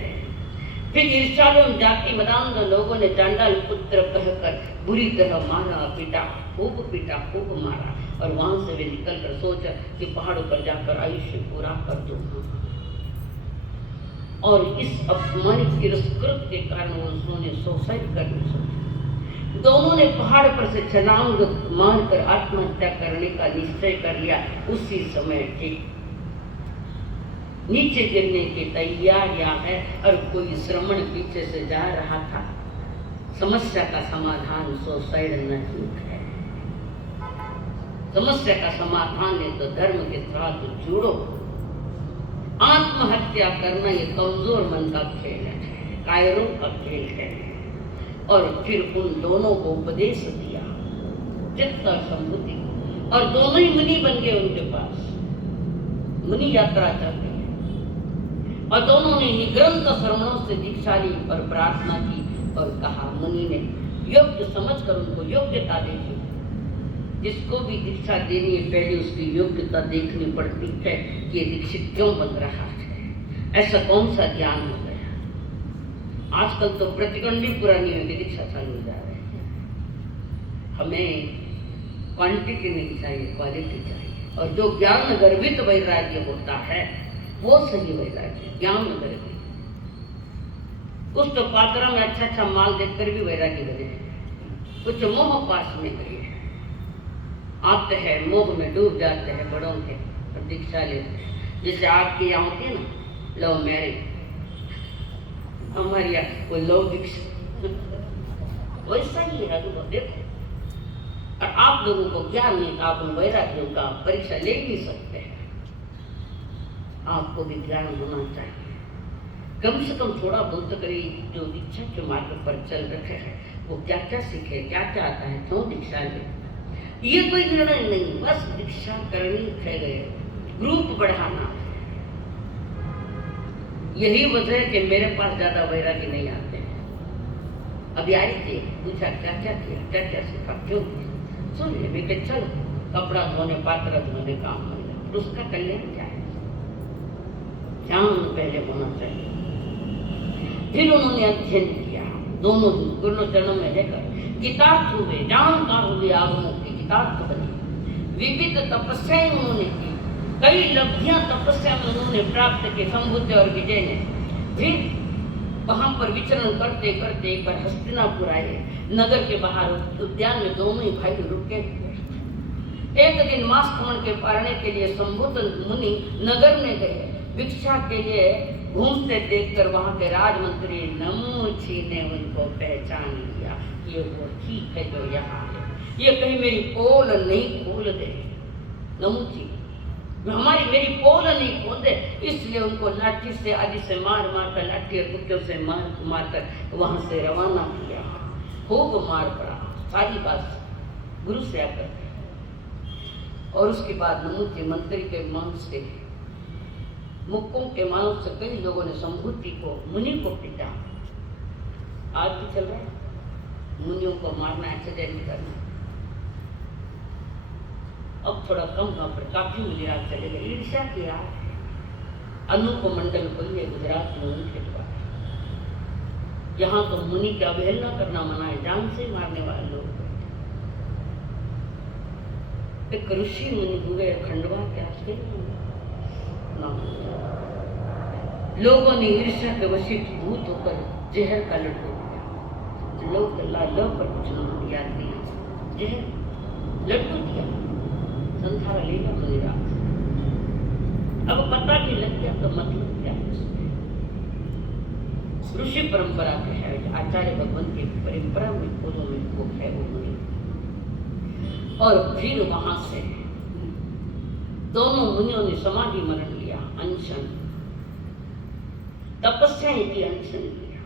फिर ईर्ष्यालु जाति मदान्ध लोगों ने चांडाल पुत्र कहकर बुरी तरह मारा, पीटा, खूब मारा, और वहां से वे निकल कर सोचा कि पहाड़ों पर जाकर आयुष्य पूरा कर दूंगा। और इस अपमानित तिरस्कृत के कारण उन्होंने सुसाइड करने सोचा। दोनों ने पहाड़ पर से छलांग मारकर आत्महत्या करने का निश्चय कर लिया। उसी समय ठीक नीचे गिरने की तैयारियां है और कोई श्रमण पीछे से जा रहा था। समस्या का समाधान सुसाइड नहीं है, समस्या का समाधान है तो धर्म के साथ जुड़ो। आत्महत्या करना ये कमजोर मन का खेल है, कायरों का खेल है। और फिर उन दोनों को उपदेश दिया चित्त और संबुद्धि, और दोनों ही मुनि बन गए उनके पास, मुनि यात्रा चलते हैं। और दोनों ने निग्रंथ श्रवणों से दीक्षा ली और प्रार्थना की और कहा, मुनि ने योग्य समझकर उनको योग्यता देखी। जिसको भी दीक्षा देनी है पहले उसकी योग्यता देखनी पड़ती है कि ये दीक्षित क्यों बन रहा है, ऐसा कौन सा ज्ञान हो गया। आजकल तो प्रतिकंड भी पूरा नहीं होगी, दीक्षा चालू हो जा रहे हैं। हमें क्वांटिटी नहीं चाहिए, क्वालिटी चाहिए। और जो ज्ञान गर्भित वैराग्य होता है वो सही वैराग्य, ज्ञान गर्भित। कुछ तो पात्रा में अच्छा माल देखकर भी वैराग्य बने, कुछ मोह पास में गए आते हैं, मोह में डूब जाते हैं बड़ों के और दीक्षा लेते हैं। जैसे आपकी यहाँ होती है ना लव मैरिज, हमारे यहाँ कोई लव दीक्षा वैसा ही है। तो देखो, और आप लोगों को ज्ञान नहीं, आप उन वैराग्यों का परीक्षा ले नहीं सकते हैं। आपको भी ज्ञान होना चाहिए, कम से कम थोड़ा बहुत करिए। जो दीक्षा के मार्ग पर चल रहे हैं वो क्या क्या सीखे, क्या क्या आता है, क्यों दीक्षा ले, ये कोई निर्णय नहीं, बस दीक्षा करनी है, गए ग्रुप बढ़ाना। यही वजह है कि मेरे पास ज्यादा वैरागी नहीं आते हैं। अभी आई थी, पूछा क्या क्या किया, क्या क्या सीखा, क्यों किया, सुन ले भी कि चल कपड़ा धोने पात्र धोने काम हो गया, तो उसका कल्याण क्या है, ज्ञान पहले होना चाहिए। फिर उन्होंने अध्ययन किया, दोनों गुरु चरणों में लेकर किताब हुए, जानकार हुए, आगमों की किताब बनी, विविध तपस्याएं उन्होंने की, कई लब्धियां तपस्या में उन्होंने प्राप्त की, संबुद्ध और विजय ने। फिर वहां पर विचरण करते करते एक बार हस्तिनापुर आए, नगर के बाहर उद्यान में दोनों ही भाई रुके। एक दिन मासखमण के पारने के लिए संबुद्ध मुनि नगर में गए, भिक्षा के लिए घूमते देखकर वहां के राजमंत्री नमूची ने उनको पहचान लिया, ये वो ठीक है जो यहाँ है, ये कहीं मेरी पोल नहीं खोल दे, नमूची हमारी मेरी पोल नहीं खोल दे। इसलिए उनको लाठी से आदि से मार मार कर, लाठी और कुत्तों से मार मार कर वहां से रवाना किया। खूब मार पड़ा, सारी बात गुरु से आकर। और उसके बाद नमूची मंत्री के मन से, मुक्कों के मानव से कई लोगों ने संभूति को, मुनि को पीटा। आज भी चल रहा है, मुनियों को मारना, एक्सीडेंट करना। अब थोड़ा कम हुआ पर काफी मुनि राज चले गए। ईर्ष्या किया। अनुपमंडल कोई है गुजरात में, उनके द्वारा यहाँ तो मुनि की अवहेलना करना मना है, जान से मारने वाले लोग। एक ऋषि मुनि हुए खंडवा के आश्रम, लोगों ने ईर्ष्या के वशीभूत होकर जहर का लड्डू दिया। लोग पर कुछ नहीं याद दिया, जहर लड्डू दिया, संसार लेगा मुनिरा। अब पता भी लग गया तो मतलब क्या है उसमें। ऋषि परंपरा के है, आचार्य भगवान की परंपरा में पूर्व में वो है वो मुनि। और फिर वहां से दोनों मुनियों ने समाधि मरण लिया, अनशन तपस्याएं की, अनशन लिया।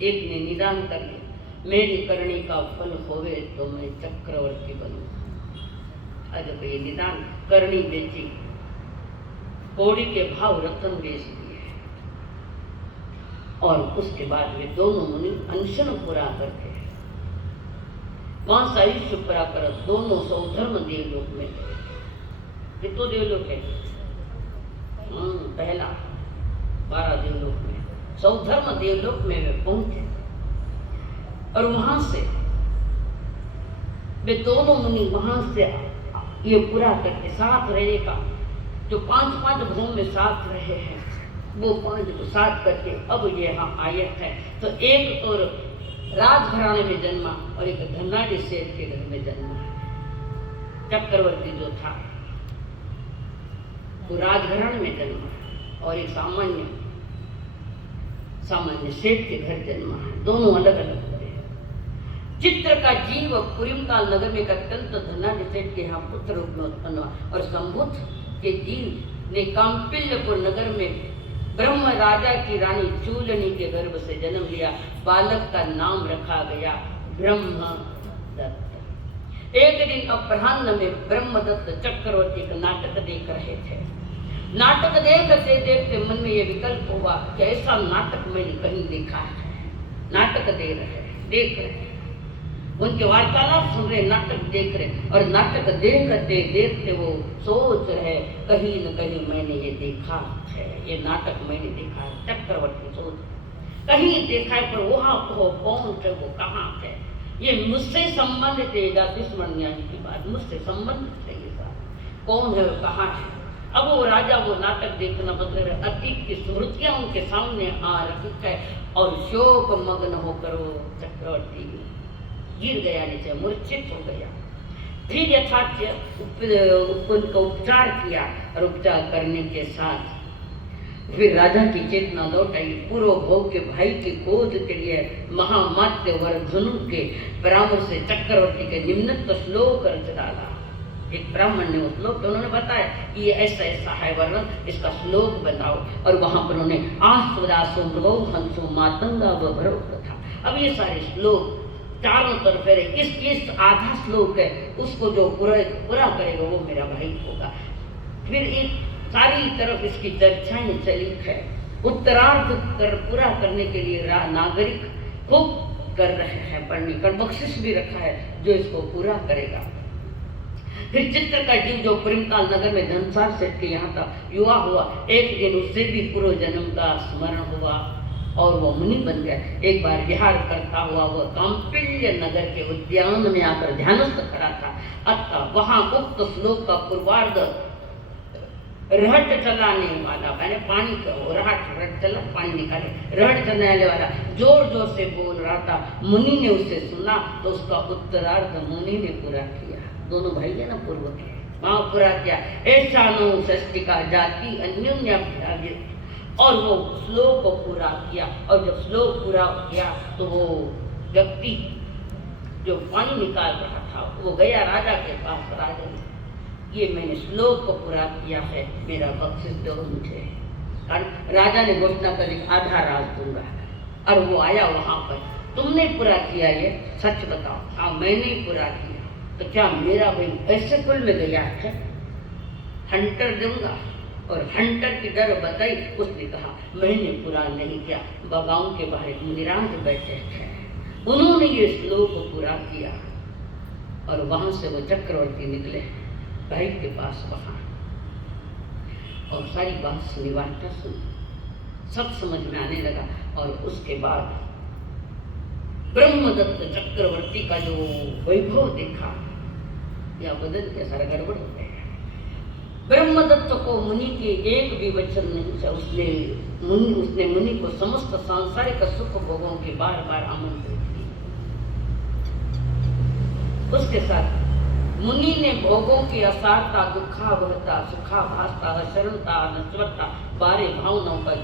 एक ने निदान कर लिया, मेरी करनी का फल होवे तो मैं चक्रवर्ती बनूं। आज ये निदान करनी बेची, कौड़ी के भाव रतन बेच दिए। और उसके बाद वे दोनों मुनि अनशन पूरा करके वहां आयुष्य पूरा कर दोनों सौधर्म देवलोक में गए। कितने देवलोक है? पहला 12 देवलोक में, सौधर्म देवलोक में वे पहुंचे। और वहां से वे दोनों मुनि वहां से ये पूरा करके साथ रहने का, जो 5-5 भूम में साथ रहे हैं, वो 5 को साथ करके अब ये यहाँ आए है। तो एक तो राजघराने में जन्मा और एक धनाढ़ी सेठ के घर में जन्मा है। चक्रवर्ती जो था वो राजघराने में जन्मा और एक सामान्य सेठ के घर जन्मा है। दोनों अलग अलग हुए। चित्र का जीव पुरीमकाल नगर में अत्यंत धनाढ़ी सेठ के यहाँ पुत्र रूप में उत्पन्न हुआ और संभुत के जीव ने कांपिल्यपुर नगर में ब्रह्म राजा की रानी चूलनी के गर्भ से जन्म लिया। बालक का नाम रखा गया ब्रह्मदत्त। एक दिन अपराह्न में ब्रह्मदत्त चक्रवर्ती एक नाटक देख रहे थे। नाटक देखते देखते मन में यह विकल्प हुआ कि ऐसा नाटक मैंने कहीं देखा है। नाटक देख रहे उनके वार्तालाप सुन रहे, नाटक देख रहे और नाटक देखते देखते वो सोच रहे कहीं न कहीं मैंने ये देखा है, ये नाटक मैंने देखा है। चक्रवर्ती सोच कहीं देखा है पर वहाँ को कौन है, वो कहाँ है, ये मुझसे संबंधित है। जातिस्मरण ज्ञान की बात, मुझसे संबंधित है ये बात, कौन है वो कहाँ है। अब वो राजा वो नाटक देखना बदल रहे, अतीत की स्मृतियां उनके सामने आ रही है और शोक मग्न होकर वो चक्रवर्ती गिर गया, नीचे मूर्छित हो गया। फिर यथार्थ उनका उपचार किया और उपचार करने के साथ फिर राजा की चेतना लौट आई। पूर्व भोग के भाई की गोद के लिए महामात्य वर्धनु के परामर्श से चक्रवर्ती के निम्नत श्लोक रच डाला। एक ब्राह्मण ने उस श्लोक उन्होंने बताया कि ये ऐसा ऐसा है वर्णन, इसका श्लोक बताओ। और वहां पर उन्होंने आस्वदासो मृगो हंसो मातंगा व भरो था। अब ये सारे श्लोक चारों तरफ है, इस आधा श्लोक है उसको जो पूरा करेगा वो मेरा भाई होगा। फिर एक सारी तरफ इसकी चर्चाएं चली है उत्तरार्ध कर पूरा करने के लिए नागरिक खूब कर रहे हैं पढ़ने का, बख्शिश भी रखा है जो इसको पूरा करेगा। फिर चित्र का जीव जो प्रेमकाल नगर में धनसार सेठ के यहाँ था युवा हुआ, एक दिन उससे भी पूर्व जन्म का स्मरण हुआ और वो मुनि बन गया। एक बार विहार करता हुआ वह कांपिल्य नगर के उद्यान में आकर ध्यानस्थ खड़ा था। अतः वहां गुप्त श्लोक का पूर्वार्ध रहट चलाने वाला, मैंने पानी का रहट चला पानी निकाले, रहट चलाने वाला जोर जोर से बोल रहा था। मुनि ने उसे सुना तो उसका उत्तरार्ध मुनि ने पूरा किया। दोनों भाई है ना पूर्व के, वहां पूरा किया। ऐसा नो षष्टि का जाति अन्योन्य, और वो श्लोक को पूरा किया। और जब श्लोक पूरा किया तो वो व्यक्ति जो पानी निकाल रहा था वो गया राजा के पास। राजा ने ये मैंने श्लोक को पूरा किया है, मेरा बख्शिश दो मुझे। कारण राजा ने घोषणा करी आधा राज दूंगा, और वो आया वहां पर, तुमने पूरा किया ये सच बताओ। हाँ मैंने ही पूरा किया। तो क्या मेरा भाई ऐसे कुल में गया है? हंटर दूंगा। और हंटर की डर बताई, उसने कहा मैंने पूरा नहीं किया। बगाओं के बाहर मुनिराज बैठे थे, उन्होंने ये श्लोक पूरा किया। और वहां से वो चक्रवर्ती निकले भाई के पास वहां, और सारी बात सुनी, वार्ता सुनी, सब समझ में आने लगा। और उसके बाद ब्रह्मदत्त चक्रवर्ती का जो वैभव देखा, या बदल के सारा गड़बड़ हो गया। ब्रह्मदत्त को मुनि के एक भी वचन नहीं था। उसने मुनि को समस्त सांसारिक सुख भोगों के बार बार आमंत्रित किया। उसके साथ मुनि ने भोगों की असारता, दुखावहता, सुखाभासता, अशरणता, नश्वरता, बारे भावनाओं का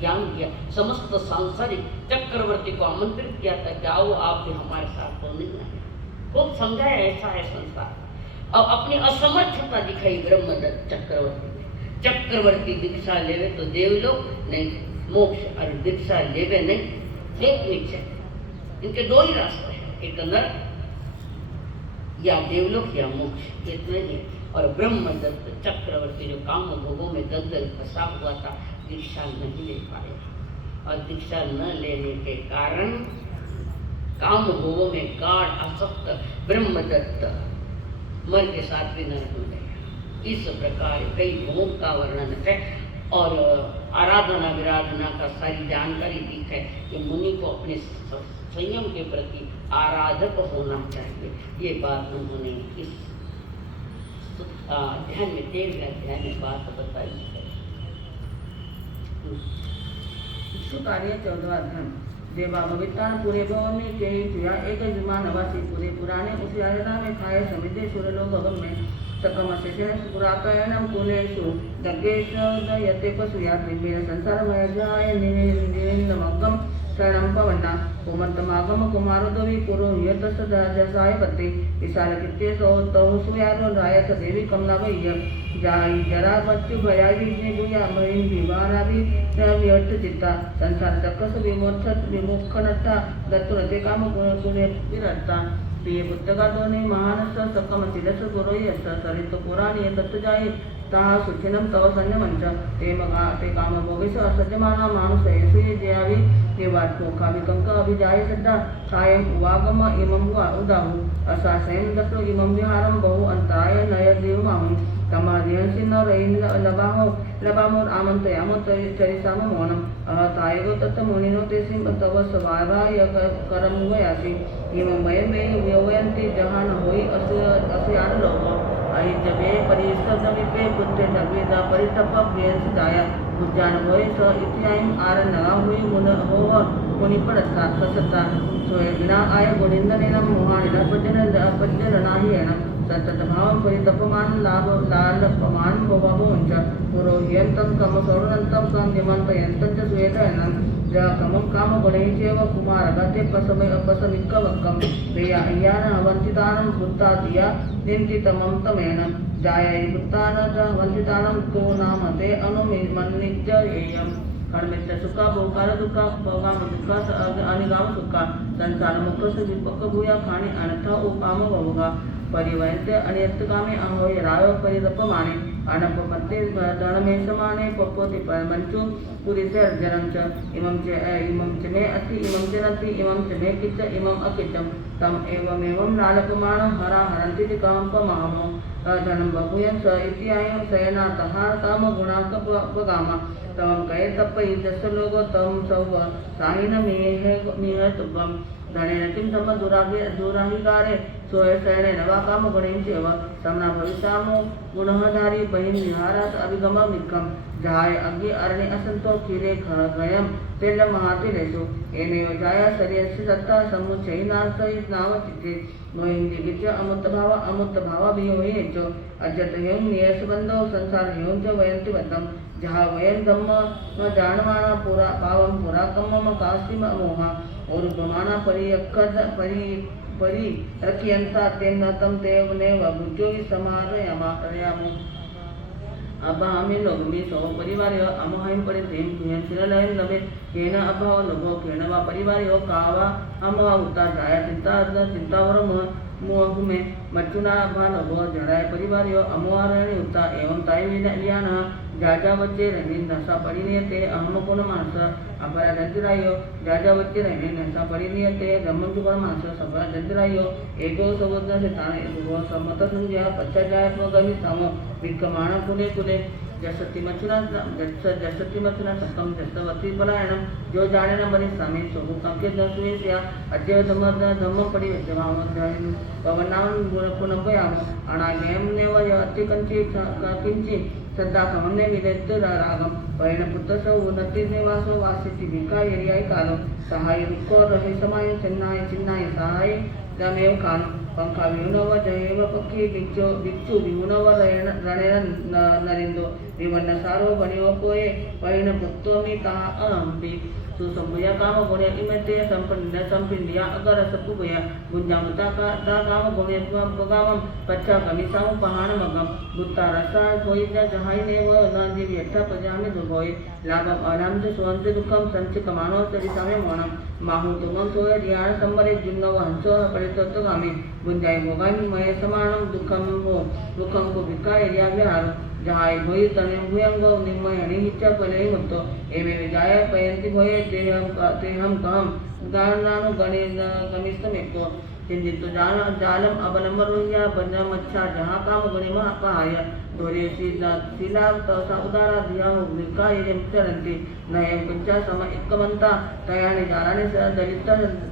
ज्ञान दिया। समस्त सांसारिक चक्रवर्ती को आमंत्रित किया था कि आओ आप भी हमारे साथ तो नहीं आए। खूब समझाया ऐसा है संसार। अब अपनी असमर्थता दिखाई ब्रह्मदत्त चक्रवर्ती ने। चक्रवर्ती दीक्षा लेवे तो देवलोक नहीं मोक्ष, और दीक्षा लेवे नहीं एक नीचे। इनके दो ही रास्ते हैं, एक नरक या देवलोक या मोक्ष, इतना ही है। और ब्रह्मदत्त चक्रवर्ती जो काम भोगों में दलदल फंसा हुआ था, दीक्षा नहीं ले पाया। और दीक्षा न लेने के कारण काम भोगों में गाढ़ आसक्त ब्रह्मदत्त मर के साथ भी नरक में गया। इस प्रकार कई भोग का वर्णन है। और आराधना विराधना का सारी जानकारी दी है कि मुनि को अपने संयम के प्रति आराधक होना चाहिए। ये बात उन्होंने इस अध्याय में 13वें अध्याय में बात बताई है। कार्य 14वां अध्याय। देवा भवितान पूरे भवन में कही किया, एक विमान नवासी पूरे पुराने उसी आयता में खाए समिधे सुरलोक अगम में सकम शेषेण पुराकरणम कुलेषु दग्गेश दयते पशुया दिव्य संसारमय जाय निनिन्दमग्गम शरणं पवन्ना कुमन्तमागम कुमारोदवि पुरोहित सदाजसाय पते विशाल कृत्य सौ सुयारो रायत देवी कमलावय्य जाई जरा बच्चु भयागी ने गुया मरीन विवारावि व्यर्थ चित्ता संसार चक्रस विमोक्षत विमुखनता दत्तुरते काम कुणे विरता प्रिय पुस्तका दोने महानस सकम तिलस गुरोयस सरित पुराणी तत्व जाय ताहा सुचिनम तव संयमंच ते काम भोगेश असज्जमाना मानुष ऐसे जयावी ते वाटोखा विकंक अभिजाय सद्दा सायं उवागम इमं उदाहु असा स्वयं दत्तो इमं विहारं बहु अंताय नय देवमामि तमादियंसिन रैन लबामो आमंत्रयामो चरिताम मोनम तायगो तत् मुनिनो तेसिं तव सवाराय करम वयासि इमं वयं व्यवयन्ति जहान होई असयान लोको अहितवे परिसदमिपे पुत्रे नवेदा परितप व्यंसिताया उज्जान होय स इत्यायं आरनगा हुई मुन होव मुनिपड़ता ससता सोय विना आय गुणिंदनेन मोहानिन पज्जननाहियेन सतत भावं परितपमान लालपमान भवभुंच पुरोह्यन्तं कम सौरनन्तं कान्तिमन्तयन्तं च सुयेतयनं कमं कामगुणैश्चैव कुमारगते पसमिक्कवक्कं प्रिया अय्यान वञ्चितानं भूतादिया निन्दितमं तमेन जायै भूतानद वञ्चितानं को नाम ते अनुमन्निज्येयम् कर्मित्य सुखा भोगार दुखा भोगाम दुखा अनिगाम सुखा संसार मुख से विपक भूया खाने अनथा उपाम भोगा परिवंत अनियत कामे अहोय राव परितपमाने अनपमते धनमे समाने पप्पोति परमंचु पुरिसे अर्जनम च इमं च मे अति इमं च नति इमं च मे किच्च इमं अकिच्चम तम एवमेवं नालकमाण हरा हरन्ति काम पमामो धनं बहुयं स इति आयं सयनातः काम गुणाकपगामा तम कहे तपई दस लोगो तम सव साहिन मिह तुभम धनेन किं तम दुराहिकारे सोय सयने नवा काम गुणें चेव समना भविष्यामो गुणधारी बहिं विहारात अभिगम मिक्कम जहाय अग्नि अरण्य असंतो खीरे गयम तेल महातिरेषु एमेव जाया शरीरस्य सत्ता समुच्चयनासहित नाम चित्ते मोहिंदिगिच अमुत भावा भी होई हेचो अजत हेम नियस बंधो संसार हेम च वयंति वतम जहाँ वयं धम्म जानमाना पूरा पावम पूरा कम्मम कास्तिम मोहा और प्रमाणा परि रखियंता तेन तम देव ने वबुजो समारयामो अब हमें लोग में सौ परिवार अमोहिम पड़े तेम कुयन सिरलायन लबे केन अभाव लोगो केन वा परिवार यो कावा अमवा उता जाया चिंता वरम मुह में मचुना अभा लोगो जड़ाय परिवार यो अमवारणी उता एवं ताई लियाना जाजा वच्चे रहने नशा पड़ी नहीं थे अहम कोण मानस अपरा जंतरायो जाजा वच्चे रहने नशा पड़ी नहीं थे धम्म जुगा मानस सबरा जंतरायो एगो सबोधन से ताने एगो समत संज्ञा पच्चा जाय गमी सामो विकमाण कुले जसति मचुना सकम जसवती पलायनम जो जाने न बने सामे सोगु कंके दसुएस्या अजय धम्म पड़ी विद्यमान पवनावन गुणपुनपयाम अनागयम नेव अति किंचि सद्दा कमने विदेत रागम परिण पुत्र सौ उन्नति निवासो वासिति भिका यरियाय कालो सहाय रुको रहे समाय चिन्नाय सहाय दमेव कानो पंखा विहुनव जयेव पक्षी भिक्षु विहुनव रणेन नरिंदो विवन्न सारो बनिव कोये परिण पुत्तोमि ता अहंपि सुसंभया काम गुणे इमते संपिंडिया अगर सपुगया गुंजामुता का काम गुणे पगामम पच्चा कमिसाम पहाण मगम बुत्ता रसा कोई जहाई ने वो न जीव यथा पजामे दुभोय लाभम अनाम से स्वंत दुखम संच कमानो तरिसामे मोनम माहु तुमं सोय ध्यान संबरे जुन्नो हंसो परितत्वगामी गुंजाय भोगामी मय समानम दुखम को भिक्का एरिया विहार जहाय भोई तने भुयंगो निम्मय अनिहिच्चा पलय मत्तो एमे विजाय पयंति भोये ते हम कहम गानानु गमिस्तमेको किंचित जालम अबलमरोह्या बनमच्छा जहाँ काम गणिम अपहाय धोरे शिला तसा उदारा धिया विकायम चरन्ति नयं पंचा सम एकमंता तयानि जालानि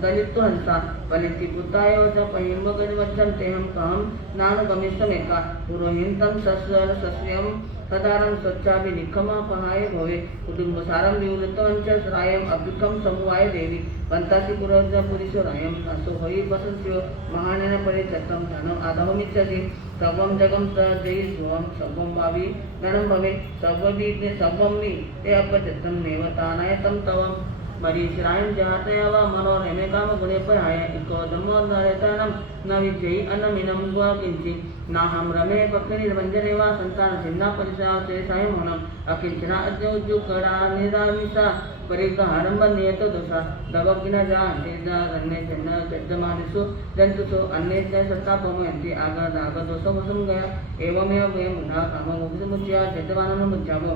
दलित हंसा बलिति पुतायो च पहिर्मगजवच्चम तेहम कहम नानु गमिस्तमेका पुरोहितं सस्यम सदारं स्वच्छाभि निखमा पहाय भवे कुटुंबसारं विवृतवंच रायम अभ्युकम समुवाय देवी पंतासी पुरीश्वरायम असो होई बसंस्यो महानेन परिचतम धनम आदममिच्छति सर्वं जगम जयि स्वम सर्वं भावी गणं भवे सर्वं वि ते अपचतम नेवतानायतम तवम मरीश्रायं जातया वा मनोरमे काम गुणे पहाय इको धम्मो नरेतानं न विजयी अनमिनं वा किंचि नाहं रमे पक्निर्भञ्जने वा संतान सिन्ना परिसावते सायमोनम अकिंचना अद्योजुकड़ा निरामिसा परिकहारं बन्येत दोषा दवकिना जान्ते रन्ने जन्न जज्जमानिषु जन्तुषु अन्ये च सत्तापमयन्ति आगदोषो वसं गया एवमेव वयं मुधा काममोक्षमुच्य जज्जमानमुच्यामो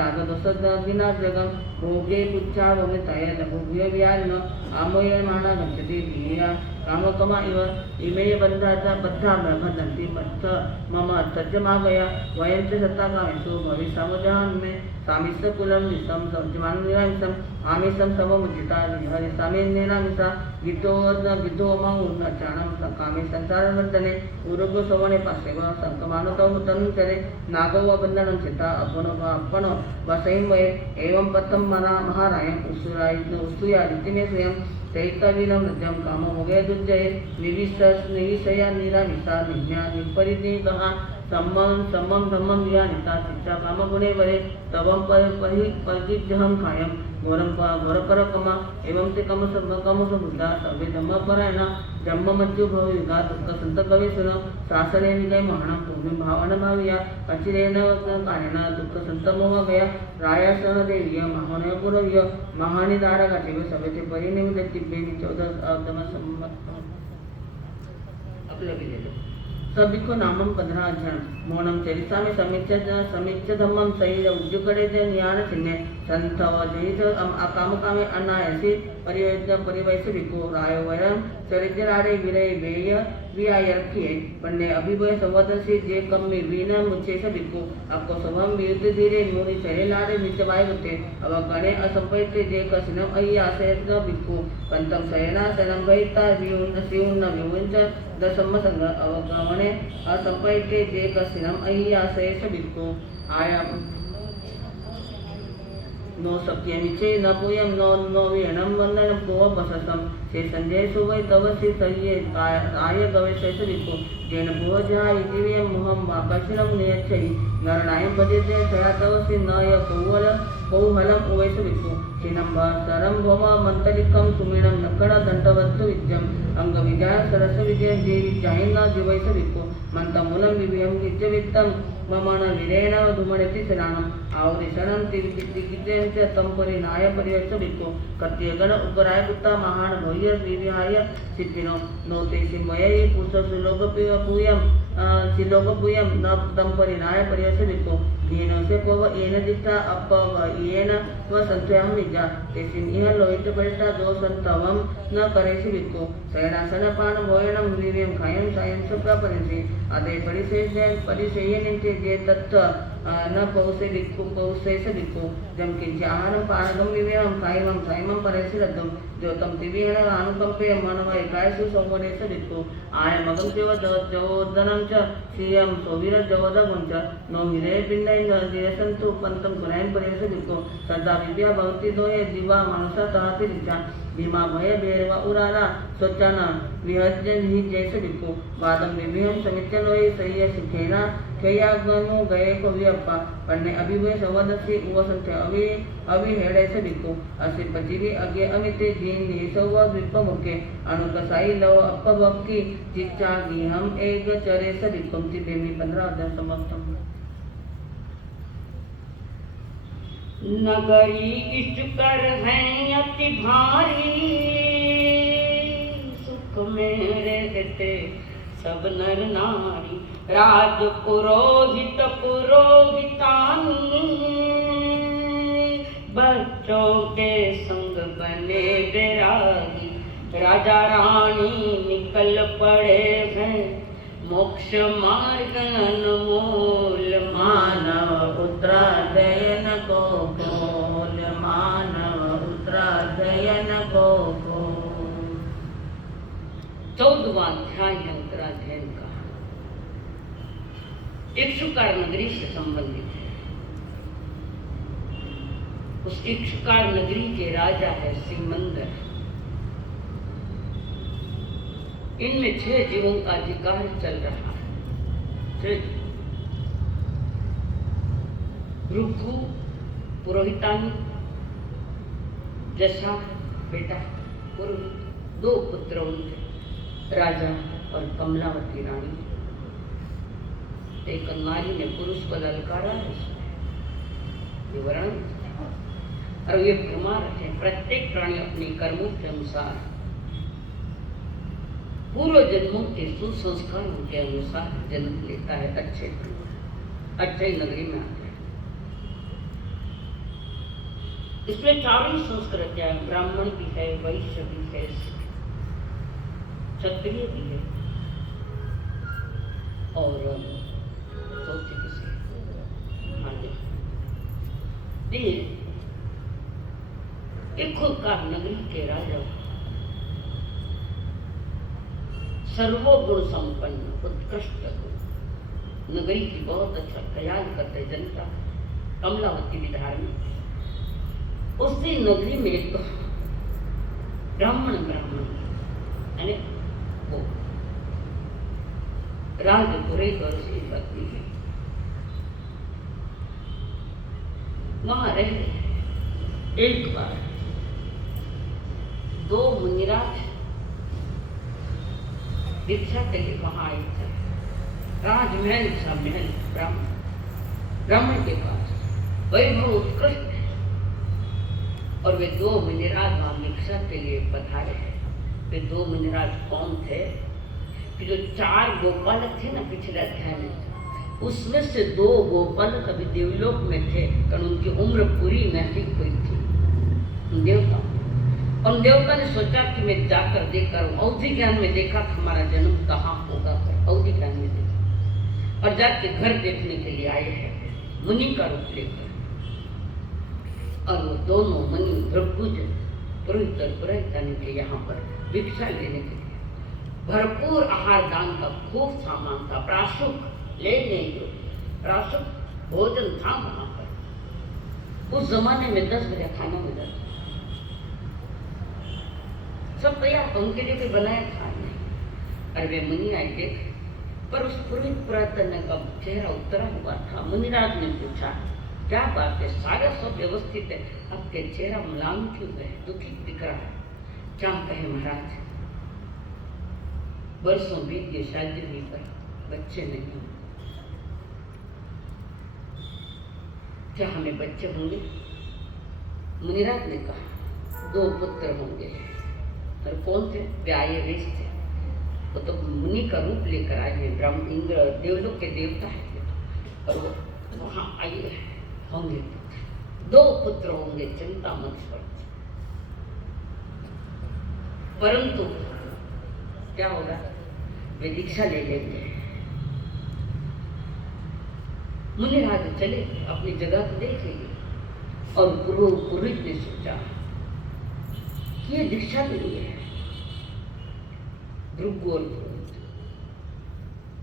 रागदोषविना जगं भोगे पुच्छा भविताय भोग्य व्यालिनो आमोयमाना गच्छति धिया कामकमा इव इमे बद्धा भदन्ति मत्थ मम तज्जमागया वयं च सत्ताकामेषु भविष्यामोजहान्मे सामिस्य कुलं विषम सौजमाननिरामिषम् आमिषं सममुचिता हरिसामेन्नेनामिषा गिद्धो मौर्णचाणं कामे संसारवर्धने उरुगो सवणे पासेव संकमानतो तनुचरे नागो वबन्धनं चिता अपनो वसैं वये एवं पथं मना महारायं उस्तुयादिति मे स्वयं तैकविलं नृत्यं काममोगे दुर्जये निविषया निरामिषा निज्ञा निपरिनिगः सम्मं धम्मं विहानिता शिक्षा कामगुणे वरे तवं परिजिह्यहं कायं घोरपरकमा एवं ते कमसबुद्धा सर्वे धम्मपरायणा जन्ममज्जु भवयुगा दुःखसन्तकविसुन शासने विजय महानं पूर्णिं भावनभाविया अचिरेण कारेण दुःखसन्तमोहगया रायासन देवीय महानय पुरव्य महानि दारगाचिव सभेचे परिनिमित्त तिब्बेनि 14 संवत्सर आपलं गेलेलं सभिको नामम 15 जन मोनम चरितामि समीक्ष धम्मम शरीर उद्युकड़े ज्ञान चिन्हे संथव जहित अकाम कामे अनायसी परियोजना परिवैस भिको रायो वरम चरित्रारे विरय वेय विआयर्किये पन्ने अभिभय संवदसी जे कम्मी वीना मुच्छेस भिको अक्को सभम वियुद्ध धीरे मुनि चरिलारे निचवाय होते अव गणे असंपैते जे कसिनम अय्यासेत भिको पंतम शयना सनम भयता सिउन्न विमुंच दसम संग अवगमने असंपैते जे कसिनम अय्यासेस भिको आया नो सत्यमिचे न पूयम नो वीणम वंदनम को बससम से संजय सुवै तवसि तये आय गवेशेष भिको जेन भोजाय दिव्यम मोहम वाकशनम नियच्छै नरनायम बदिते सया तवसि न य कौहलम उवैस भिको चिनम सरम भव मंतलिकम सुमेणम नकड़ दंडवत्सु विद्यम अंग विजय सरस विजय देवी जाहिना दिवैस भिको मंतमूलम विभयम विद्यवित्तम ममन विरेण धुमणति शरणम आवरिशणम तिविकितेन च तंपरि नाय परिवच भिको कत्यगण उपराय पुत्ता महान भव्य विविहाय सिद्धिनो नोते सिमयि पुरुष सिलोकपुयम न तंपरि नाय परिवच भिको येन से पव येन दिष्टा अपव येन व संतयम विजा तेसिन इह लोहित परिता दो संतवम न करेसि भिको शयनासन पान भोयनम विवेम खायम सायम सप्रा परिसि अदे परिसेयनिते जे तत्व न पौसे भिक्खु पौसेस भिक्खु जम किंच आहारम पानगम विवेम खायम सायम परिसि रद्धम द्योतम दिव्येन अनुकंपे मनव एकायसु संवनेस भिक्खु आय मगम देव जवोदनम च सियम सोवीर जवोद गुंच नो हिरे पिंडै निरसंतु पंतम गुणायम परिवेश भिक्खु सदा विद्या भवति दोये दिवा मानसा तहाति रिचा भीमा भय भैरवा उराना स्वच्छाना विहजन ही जैसे भिक्खु वादम विभयम समित्यन होई सही सुखेना खेया गनु गए को वियप्पा पन्ने अभिभय संवदसी उवसंते अभि हेड़े से भिक्खु असे पचिरी अगे अमिते दीन देसव विप्प मुके अनुकसाई लव अपभक्ति चिच्चा गी हम एक चरे से भिक्खुम तिबेमी 15 अध्याय समाप्तम। नगरी इष्टकर हैं अति भारी सुख में रहते सब नर नारी राज पुरोहित पुरोहितानी बच्चों के संग बने बैरागी राजा रानी निकल पड़े हैं मोक्ष मार्ग अनमोल मानव उत्तराध्ययन को खोल मानव उत्तराध्ययन को खोल। 14वां अध्याय है उत्तराध्ययन का, इक्षुकार नगरी से संबंधित है। उस इक्षुकार नगरी के राजा है सिमंदर। इनमें 6 जीवों का अधिकार चल रहा है। रुक्कू पुरोहितानी जैसा बेटा पुरोहित 2 पुत्र उनके राजा और कमलावती रानी। एक नारी ने पुरुष को ललकारा है विवरण और ये भ्रमा रहे प्रत्येक प्राणी अपने कर्मों के अनुसार पूर्व जन्मों के सुसंस्कारों के अनुसार जन्म लेता है। अच्छे नगरी में आता है। इसमें 4 संस्कृतियां हैं, ब्राह्मण भी है, वैश्य भी है, क्षत्रिय भी है और इक्षुकार नगरी के राजा सर्वगुण संपन्न उत्कृष्ट नगरी की बहुत अच्छा ख्याल करते जनता। कमलावती भी धार्मिक। उसी नगरी में एक ब्राह्मण यानी वो राजपुरोहित और उसकी पत्नी है, वहां रह रहे। एक बार 2 मुनिराज दीक्षा के लिए वहां आए थे। राजमहल सा महल ब्राह्मण के पास वैभव उत्कृष्ट है और वे 2 मुनिराज वहां दीक्षा के लिए पधारे हैं। वे 2 मुनिराज कौन थे? कि जो 4 गोपालक थे ना पिछले अध्याय में, उसमें से 2 गोपालक अभी देवलोक में थे, कारण उनकी उम्र पूरी नहीं हुई थी। देवता और देवता ने सोचा कि मैं जाकर देखकर, अवधि ज्ञान में देखा कि हमारा जन्म कहाँ होगा, अवधि ज्ञान में देखा और जाके घर देखने के लिए आए हैं मुनि का रूप लेकर। और वो दोनों मुनि भृगुज पुरोहित और पुरोहितानी के यहाँ पर भिक्षा लेने के लिए, भरपूर आहार दान का खूब सामान था, प्राशुक ले नहीं जो प्राशुक भोजन था वहां पर। उस जमाने में 10 बजे खाना मिल जाता, सब तैयार, उनके लिए कोई बनाया था नहीं। और वे मुनि आए देख, पर उस पुरोहित पुरातन का चेहरा उतरा हुआ था। मुनिराज ने पूछा, क्या बात है, सारा सब व्यवस्थित है, आपके चेहरा मुलायम क्यों है, दुखी दिख रहा है, क्या कहे महाराज? वर्षों बीत गए, शादी हुई पर बच्चे नहीं, क्या हमें बच्चे होंगे? मुनिराज ने कहा, 2 पुत्र होंगे। और कौन थे? प्यारे ऋष थे, वो तो मुनि का रूप लेकर आए हैं, ब्रह्म इंद्र देवलोक के देवता है, और वो वहां आए होंगे, 2 पुत्र होंगे, चिंता मत करो। परंतु क्या होगा? वे दीक्षा ले लेंगे। मुनिराज चले अपनी जगह को देख लेंगे और पुरोहित ने सोचा कि ये दीक्षा के लिए है, भृगु और पुरोहित,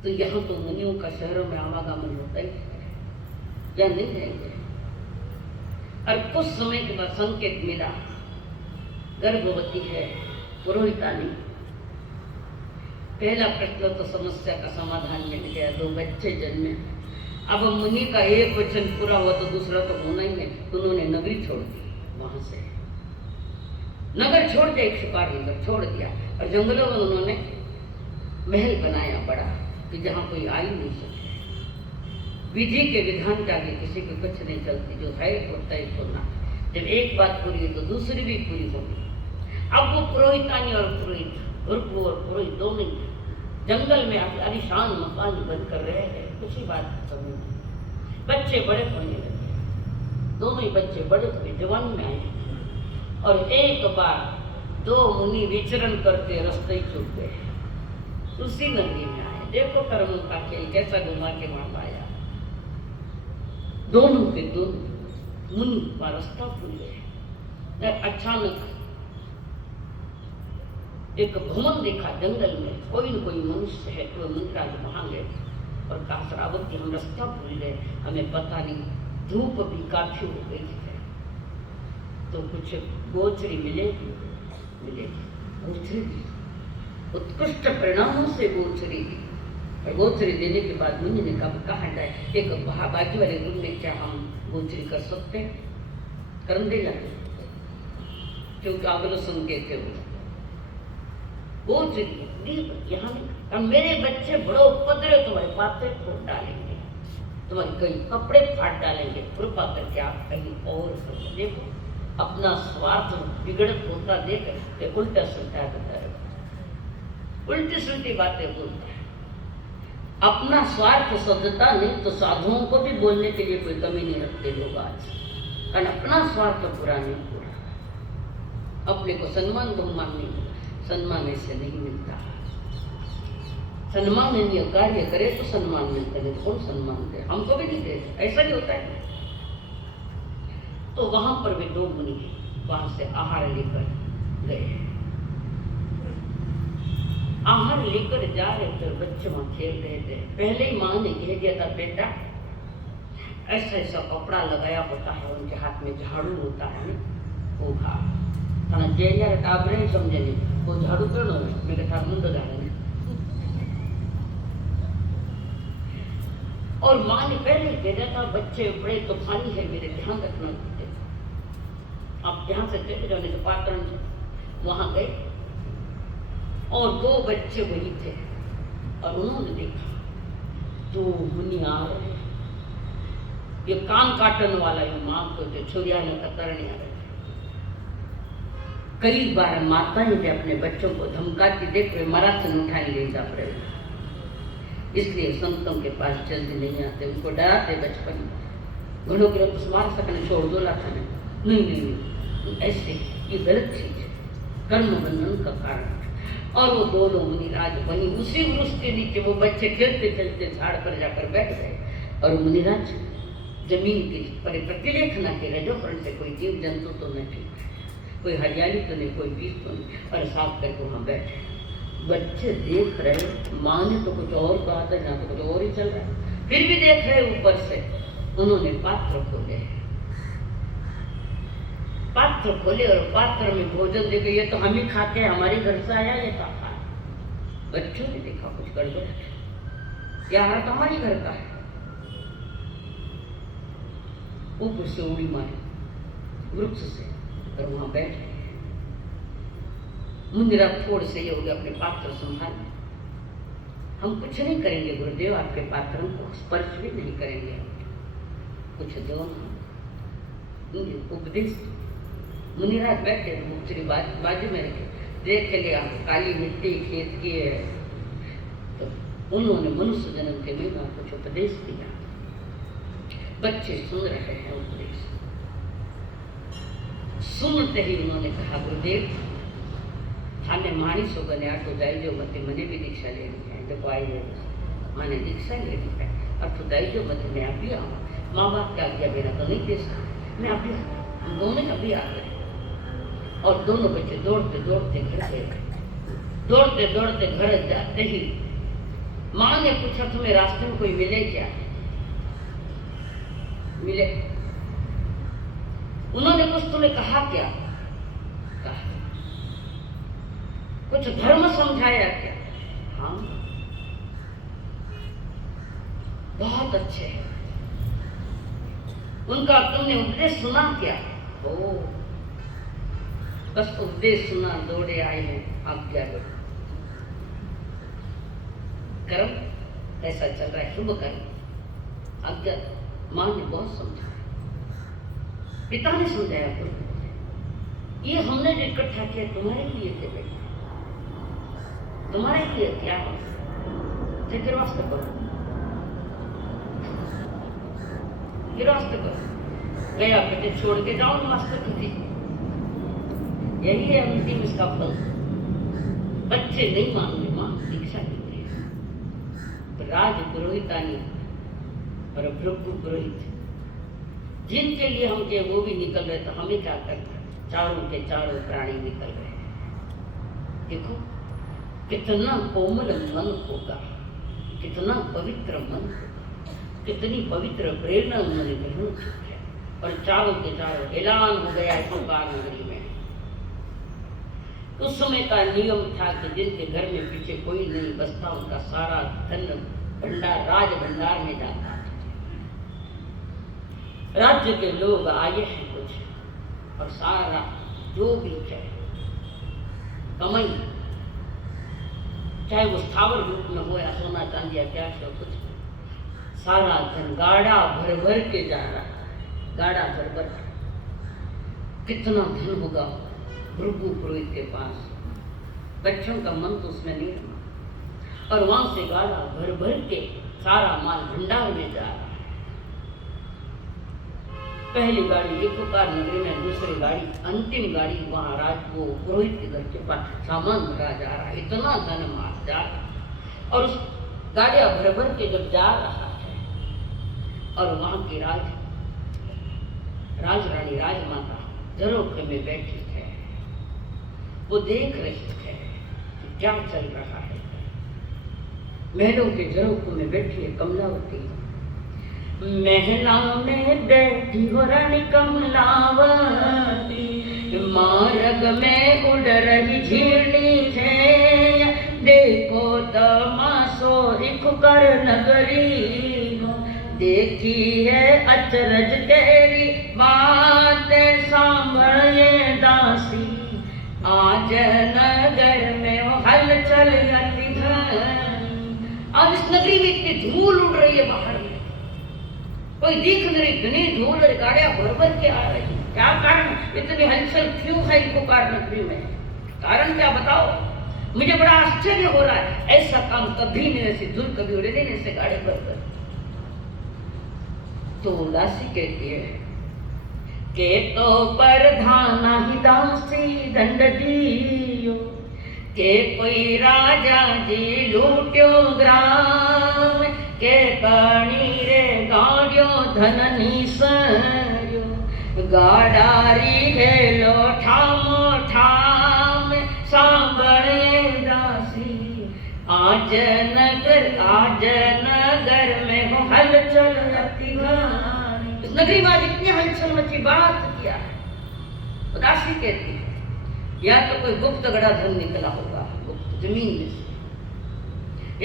तो यहाँ तो मुनियों का शहरों में आवागमन होता ही है, या नहीं जाएंगे। और कुछ समय के बाद संकेत मिला, गर्भवती है पुरोहितानी। पहला प्रश्न तो समस्या का समाधान मिल गया, 2 बच्चे जन्मे। अब मुनि का एक वचन पूरा हुआ तो दूसरा तो होना ही है। उन्होंने नगरी छोड़ दी, वहां से नगर छोड़ दिया, एक शिकार नगर छोड़ दिया, और जंगलों में उन्होंने महल बनाया बड़ा, कि जहाँ कोई आ ही नहीं सके। विधि के विधान के आगे किसी को कुछ नहीं चलती, जो है होता है होना। जब एक बात पूरी है तो दूसरी भी पूरी होगी। अब वो पुरोहितानी और पुरोहित, भृगु और पुरोहित दोनों जंगल में आलिशान मकान बनकर रहे हैं, कुछ ही बात खत्म नहीं। बच्चे बड़े होने लगे, दोनों ही बच्चे बड़े हुए, जवान में आए, और एक बार 2 मुनि विचरण करते रास्ते ही छूट गए, उसी नगरी में आए। देखो कर्म का खेल कैसा घुमा के वहां पाया। दोनों के दोनों मुनि का रास्ता भूल गए। अचानक एक भवन देखा जंगल में, कोई न कोई मनुष्य है, तो मुनिराज वहां गए और कहा, श्रावक हम रास्ता भूल गए, हमें पता नहीं, धूप भी काफी हो गई है, तो कुछ गोचरी मिलेगी। गोचरी दी, उत्कृष्ट परिणामों से गोचरी दी। और गोचरी देने के बाद मुनि ने कहा जाए, एक बाजू वाले रूम में क्या हम गोचरी कर सकते हैं? कर्म दे जाते, क्योंकि अगलो संकेत है वो यहाँ नहीं। मेरे बच्चे बड़े उपद्रव, तुम्हारे पाते फोड़ डालेंगे, तुम्हारे कई कपड़े फाड़ डालेंगे, कृपा करके आप कहीं और देखो। अपना स्वार्थ बिगड़त होता देख उल्टा सुलटा करता है, उल्टी सुलटी बातें बोलता है। अपना स्वार्थ सदता नहीं तो साधुओं को भी बोलने के लिए कोई कमी नहीं रखते लोग आज, कारण अपना स्वार्थ पूरा नहीं पूरा। अपने को सम्मान बहुमान नहीं, सम्मान ऐसे नहीं मिलता। सम्माननीय कार्य करे तो सम्मान मिलता है, तो कौन सम्मान दे? हमको भी नहीं दे, ऐसा भी होता है। तो वहां पर वे 2 मुनि वहां से आहार लेकर गए। आहार लेकर जा रहे थे, बच्चे वहां खेल रहे थे। पहले ही माँ ने कह दिया था, बेटा ऐसा ऐसा कपड़ा लगाया होता है, उनके हाथ में झाड़ू होता है, वो खा जेल टाबरे समझे नहीं, वो झाड़ू करो मेरे घर मुंड झाड़े। और माँ ने पहले कह दिया था, बच्चे बड़े तूफानी है, मेरे ध्यान रखना, आप ध्यान से चले जाने के पाटन से वहां गए, और 2 बच्चे वही थे, और उन्होंने देखा 2 मुनि आ रहे, ये कान काटने वाला, ये माँ को जो छुरिया ने कतरने आ रहे, कई बार माताएं भी अपने बच्चों को धमकाती देख वे मरासन उठाने ले जा रहे, इसलिए संतों के पास जल्दी नहीं आते, उनको डराते बचपन में। घणों के तो मार सकने छोड़ दो लाता नहीं नहीं नहीं, ऐसे ये गलत चीज है, कर्म बंधन का कारण। और वो दोनों मुनिराज वहीं उसी वृक्ष के नीचे वो बच्चे खेलते खेलते झाड़ पर जाकर बैठ गए, और मुनिराज जमीन की प्रतिलेखना के रजोपर्ण से कोई जीव जंतु तो नहीं, कोई हरियाली तो नहीं, कोई बीज तो नहीं, और साफ करके वहां बैठे। बच्चे देख रहे, माँ ने तो कुछ और कहा था, जहाँ तो कुछ और ही चल रहा है, फिर भी देख रहे ऊपर से। उन्होंने पात्र खोले, पात्र खोले और पात्र में भोजन देखे, ये तो हम ही खाते हैं, हमारे घर से आया ये खाता। बच्चों ने देखा कुछ गड़बड़ है, यह हाथ हमारे घर का है। ऊपर से उड़ी मारी वृक्ष से और वहां बैठ गए। मुंजरा थोड़ से ये हो गया, अपने पात्र संभाल, हम कुछ नहीं करेंगे गुरुदेव, आपके पात्रों को स्पर्श भी नहीं करेंगे, कुछ दो उपदेश। मुनिराज बैठे दूसरी बाजू में रखे, देख लिया काली मिट्टी खेत की है, तो उन्होंने मनुष्य जन्म के लिए कुछ उपदेश दिया। बच्चे सुन रहे हैं उपदेश, सुनते ही उन्होंने कहा गुरुदेव थाने माणिस हो गने आटो जाइजो मते, मने भी दीक्षा लेनी है, देखो आई है माने दीक्षा लेनी है, अठो जाइजो मते, मैं अभी आऊँ, माँ बाप का आज्ञा मेरा तो नहीं दे सकता, मैं अभी हम दोनों अभी आ गए। और दोनों बच्चे दौड़ते दौड़ते घर गए। दौड़ते दौड़ते घर जाते ही माँ ने पूछा तुम्हें रास्ते में कोई मिले क्या? मिले। उन्होंने कुछ तुम्हें कहा क्या? कहा कुछ धर्म समझाया क्या? हाँ बहुत अच्छे हैं। उनका तुमने उपदेश सुना क्या? ओ बस उपदेश सुना, दौड़े आए हैं आज्ञा लो। कर्म कैसा चल रहा है, शुभ कर्म आज्ञा। माँ ने बहुत समझाया, पिता ने समझाया, ये हमने जो इकट्ठा किया तुम्हारे लिए थे बेटा, तुम्हारे लिए क्या है, गिरवास्ते करो, गिरवास्ते करो, गया बेटे छोड़ के जाओ मास्टर की, यही है अंतिम इसका फल। बच्चे नहीं मानते, मां दीक्षा देते हैं। तो राज पुरोहितानी और प्रभु पुरोहित जिनके लिए हम के वो भी निकल रहे, तो हमें क्या करना? चारों के चारों प्राणी निकल रहे हैं। देखो कितना कोमल मन होगा, कितना पवित्र मन होगा, कितनी पवित्र प्रेरणा उन्होंने ग्रहण की है। और चारों के चारों ऐलान हो गया है संसार नगरी में। उस समय का नियम था कि जिनके घर में पीछे कोई नहीं बसता, उनका सारा धन भंडार राज भंडार में जाता। राज्य के लोग आए हैं कुछ, और सारा जो भी है कमाई, चाहे वो स्थावर रूप में हो या सोना चांदी या क्या हो, कुछ सारा धन गाड़ा भर भर के जा रहा है, गाड़ा भर भर। कितना धन होगा भृगु पुरोहित के पास, बच्चों का मन तो उसमें नहीं रहा, और वहां से गाड़ा भर भर के सारा माल भंडार में जा रहा है। पहली गाड़ी एक ओकार नगरी में, दूसरी गाड़ी अंतिम गाड़ी वहां राज वो पुरोहित के घर के पास सामान भरा जा रहा है, इतना धन माल जा रहा। और उस गाड़ियां भर भर के जब जा रहा है, और वहां की राज रानी राजमाता झरोखे में बैठी है, वो देख रही है कि क्या चल रहा है। महलों के झरोखों में बैठी है कमलावती, महला में बैठी हो रानी कमलावती, मार्ग में उड़ रही झीली है, देखो तमाशो इक कर नगरी, देखी है अचरज तेरी बातें सांभल ये दासी, आज नगर में हलचल आती है। आज इस नगरी में इतनी धूल उड़ रही है, बाहर में कोई दिख नहीं रही, घनी धूल, गाड़ियां भर भर के आ रही, क्या कारण? इतनी हलचल क्यों है इकोकार नगरी में? कारण क्या बताओ? मुझे बड़ा आश्चर्य हो रहा है। ऐसा काम कभी नहीं, ऐसी धूल कभी उड़े नहीं, ऐसे गाड़े पर। तो उदासी कहती है के तो परधाना ही दासी दंड दियो, के कोई राजा जी लूट्यो ग्राम, के पानी रे गाड़ियो धन निसर्यो, गाडारी हेलो ठामो ठाम, सांभळे दासी आज नगर में हो हलचल अति घानी। इस नगरी में इतनी हलचल मची, बात क्या है? उदासी कहती है या तो कोई गुप्त गड़ा धन निकला होगा, गुप्त जमीन में से,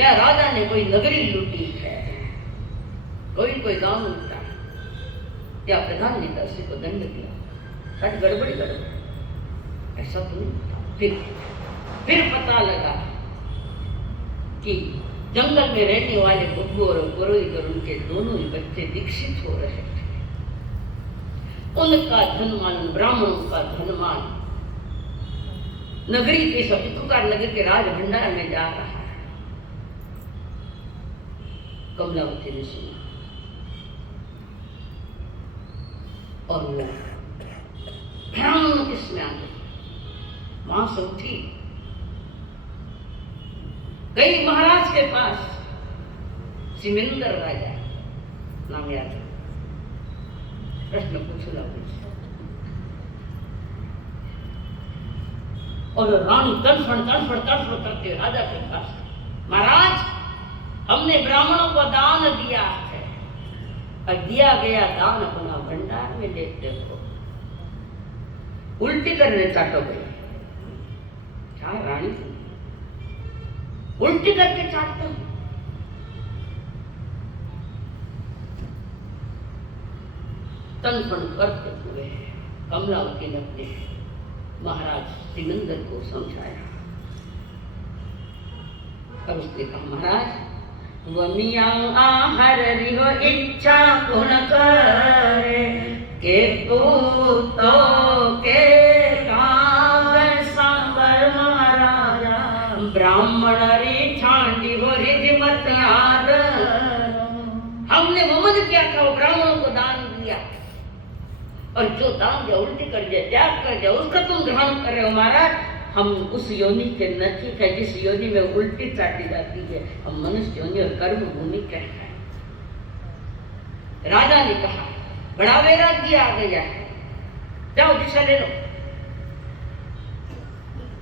या राजा ने कोई नगरी लूटी है, कोई गांव लूटा, या प्रधान ने उसी को दंड दिया। सब गड़बड़ी ऐसा तो नहीं। फिर पता लगा कि जंगल में रहने वाले बुद्धू और पुरोहित और उनके दोनों ही बच्चे दीक्षित हो रहे थे। उनका धनमान, ब्राह्मणों का धनमान नगरी के इकोकार नगर के राज भंडार में जा रहा है। कमलावती ने सुना और वो भ्रामण किसमें आ गई, वहां से उठी, गई महाराज के पास। सिमिंदर राजा नाम याद है, प्रश्न पूछना और रानी तड़फड़ करते राजा के पास, महाराज हमने ब्राह्मणों को दान दिया है और दिया गया दान अपना भंडार में लेते हो। उल्टी करने चाटो गई, क्या रानी उल्टी करके चाटते हो? तनफन करते हुए कमलावती ने अपने महाराज सिकंदर को समझाया और उसने कहा, महाराज वमिया आहार रिहो इच्छा पूर्ण करे, के तो के ब्राह्मण री छांडी हो रिधिमत आदर। हमने वमन किया था, वो ब्राह्मणों को दान दिया और जो दान दिया उल्टी कर दिया, त्याग कर दिया, उसका तुम ग्रहण कर रहे हो। महाराज हम उस योनि के नचित है जिस योनि में उल्टी चाटी जाती है, हम मनुष्य योनि और कर्म भूमि कहते हैं। राजा ने कहा, बड़ा वैराग्य आ गया है, जाओ दिशा ले लो,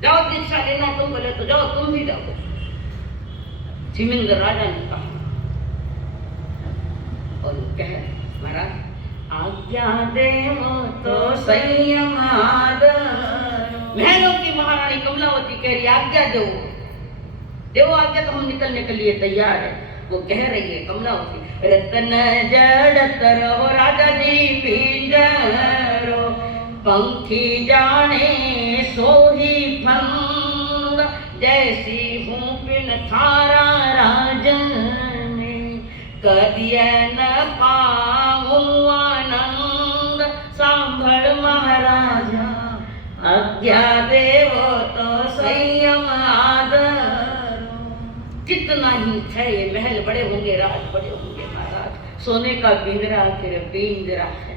जाओ दीक्षा लेना तुम बोले तो जाओ, तुम भी जाओ। सिमिंदर राजा ने कहा और वो कहे, महाराज आज्ञा देवो तो संयम आदर। महलों की महारानी कमलावती कह रही, आज्ञा दो, देवो आज्ञा, तो हम निकलने के लिए तैयार है। वो कह रही है कमलावती, रतन जड़त रहो राजा जी पिंजरो, पंखी जाने सोही फंग, जैसी हूँ पिन थारा राजन में, कदिए न पाऊं आनंद, सांभळ महाराजा आज्ञा देवो तो संयम आदर। कितना ही है ये महल, बड़े होंगे, राज बड़े होंगे महाराज, सोने का पिंजरा फिर पिंजरा है,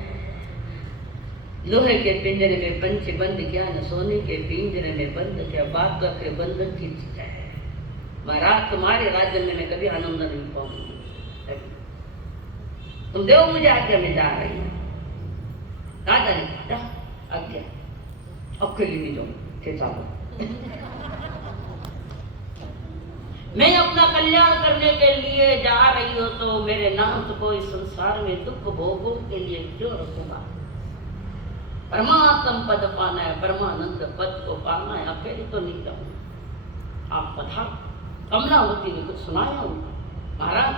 लोहे के पिंजरे में पंछी बंद किया न, सोने के पिंजरे में बंद किया, बात तो फिर बंधन की चीज है। महाराज तुम्हारे राज्य में मैं कभी आनंद नहीं पाऊंगी, तुम देव मुझे आज्ञा में जा रही है। राजा ने कहा, आज्ञा अब के लिए जाओ, मैं अपना कल्याण करने के लिए जा रही हूँ, तो मेरे नाम को इस संसार में दुख भोगों के लिए क्यों रखूंगा? परमात्म पद पाना है, परमानंद पद को पाना है, अकेले तो नहीं जाऊंगा। आप पधार। कमलावती ने कुछ सुनाया उनको, महाराज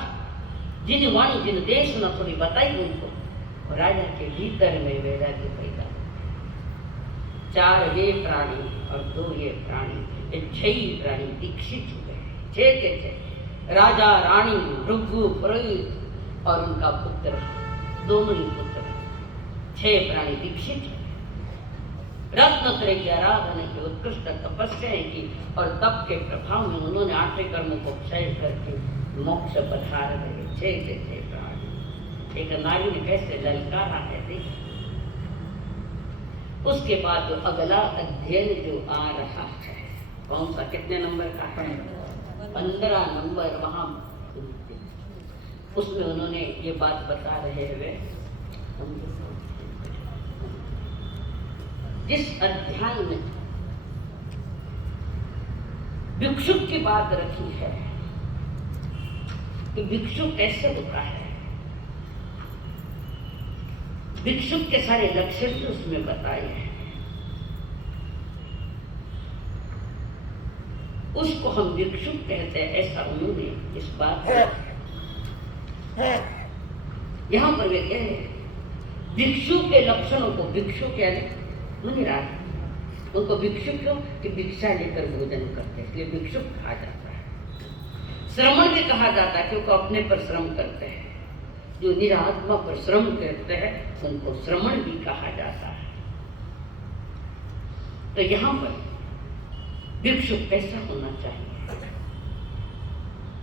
जिन वाणी जिन देश न थोड़ी बताई उनको, और राजा के भीतर में वैराग्य पैदा। 4 ये प्राणी और 2 ये प्राणी, ये 6 प्राणी दीक्षित हुए, 6 के 6, राजा रानी भृगु पुरोहित और उनका पुत्र, दोनों ही पुत्र, 6 प्राणी दीक्षित। रत्नत्रय की आराधना की, उत्कृष्ट तपस्याएं की और तप के प्रभाव में उन्होंने 8 कर्मों को क्षय करके मोक्ष पधार गए। जय प्राण। एक नारी ने कैसे ललकारा है देख। उसके बाद जो अगला अध्ययन जो आ रहा है, कौन सा, कितने नंबर का है? 15 नंबर। वहां उसमें उन्होंने ये बात बता रहे हुए, जिस अध्याय में भिक्षुक की बात रखी है कि भिक्षुक कैसे होता है, भिक्षुक के सारे लक्षण भी उसमें बताए हैं। उसको हम भिक्षुक कहते हैं, ऐसा उन्होंने इस बात यहां पर वे कह रहे हैं भिक्षु के लक्षणों को, भिक्षु क्या मुनिराज, उनको भिक्षु क्यों कि भिक्षा लेकर भोजन करते हैं, इसलिए भिक्षुक कहा जाता है। श्रमण भी कहा जाता है क्योंकि अपने पर श्रम करते हैं, जो निरात्मा पर श्रम करते हैं उनको श्रमण भी कहा जाता है। तो यहां पर भिक्षुक कैसा होना चाहिए?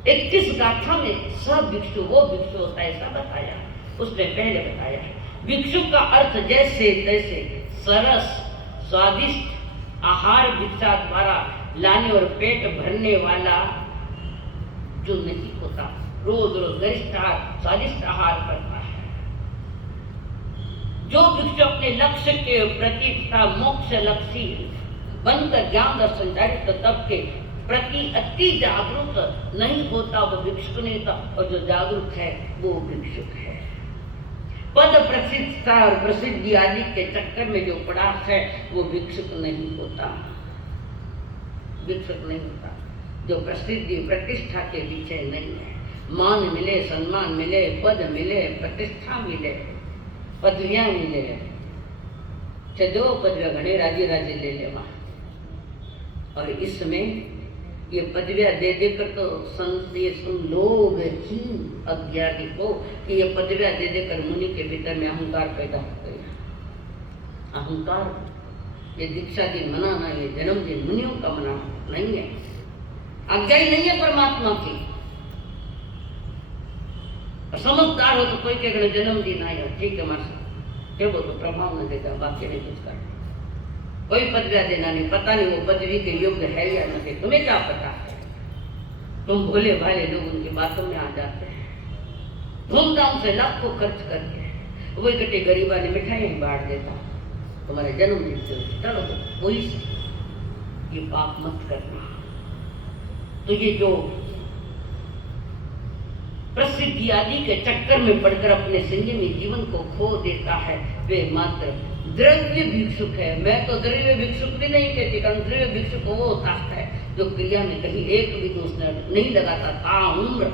21 गाथा में सब भिक्षु वो भिक्षु होता है ऐसा बताया। उसने पहले बताया भिक्षु का अर्थ जैसे तैसे सरस स्वादिष्ट आहार भिक्षा द्वारा लाने और पेट भरने वाला जो नहीं होता, रोज रोज गरिष्ठ स्वादिष्ट आहार करता है। जो भिक्षु अपने लक्ष्य के प्रति तथा मोक्ष लक्ष्य बनकर ज्ञान दर्शन चारित्र तप के प्रति अति जागरूक नहीं होता वो भिक्षुक नहीं होता, और जो जागरूक है वो भिक्षुक है। पद प्रसिद्धता और प्रसिद्धि आदि के चक्कर में जो पड़ा है वो भिक्षुक नहीं होता, भिक्षुक नहीं होता। जो प्रसिद्धि प्रतिष्ठा के पीछे नहीं है, मान मिले, सम्मान मिले, पद मिले, प्रतिष्ठा मिले, पदवियां मिले, चलो पदवियां घने राजी राजी ले ले वहां। और इसमें ये पदवियां दे देकर तो लोग ही अज्ञानी को कि ये पदवियां दे देकर मुनि के भीतर में अहंकार पैदा हो गया। अहंकार ये दीक्षा दिन मनाना, ये जन्मदिन मुनियों का मनाना नहीं है, आज्ञा ही नहीं है परमात्मा की। समझदार हो तो कोई के जन्मदिन आया ठीक है मासा क्या बोलो प्रभाव न देगा, बाकी नहीं कुछ कर, कोई पदवियां देना नहीं, पता नहीं वो पदवी के योग्य है या नहीं, तुम्हें क्या पता है। तुम भोले भाले लोग उनकी बातों में आ जाते हैं, धूमधाम से लाखों खर्च करके वो इकट्ठे गरीबा ने मिठाई बांट देता, तुम्हारे जन्मदिन से चलो वही ये पाप मत करना। तो ये जो प्रसिद्धि आदि के चक्कर में पड़कर अपने संयमी जीवन को खो देता है वे मात्र द्रव्य भिक्षुक है। मैं तो द्रव्य भिक्षुक भी नहीं कहती, कारण द्रव्य भिक्षुक वो होता है जो क्रिया में कहीं एक भी दोष नहीं लगाता था उम्र।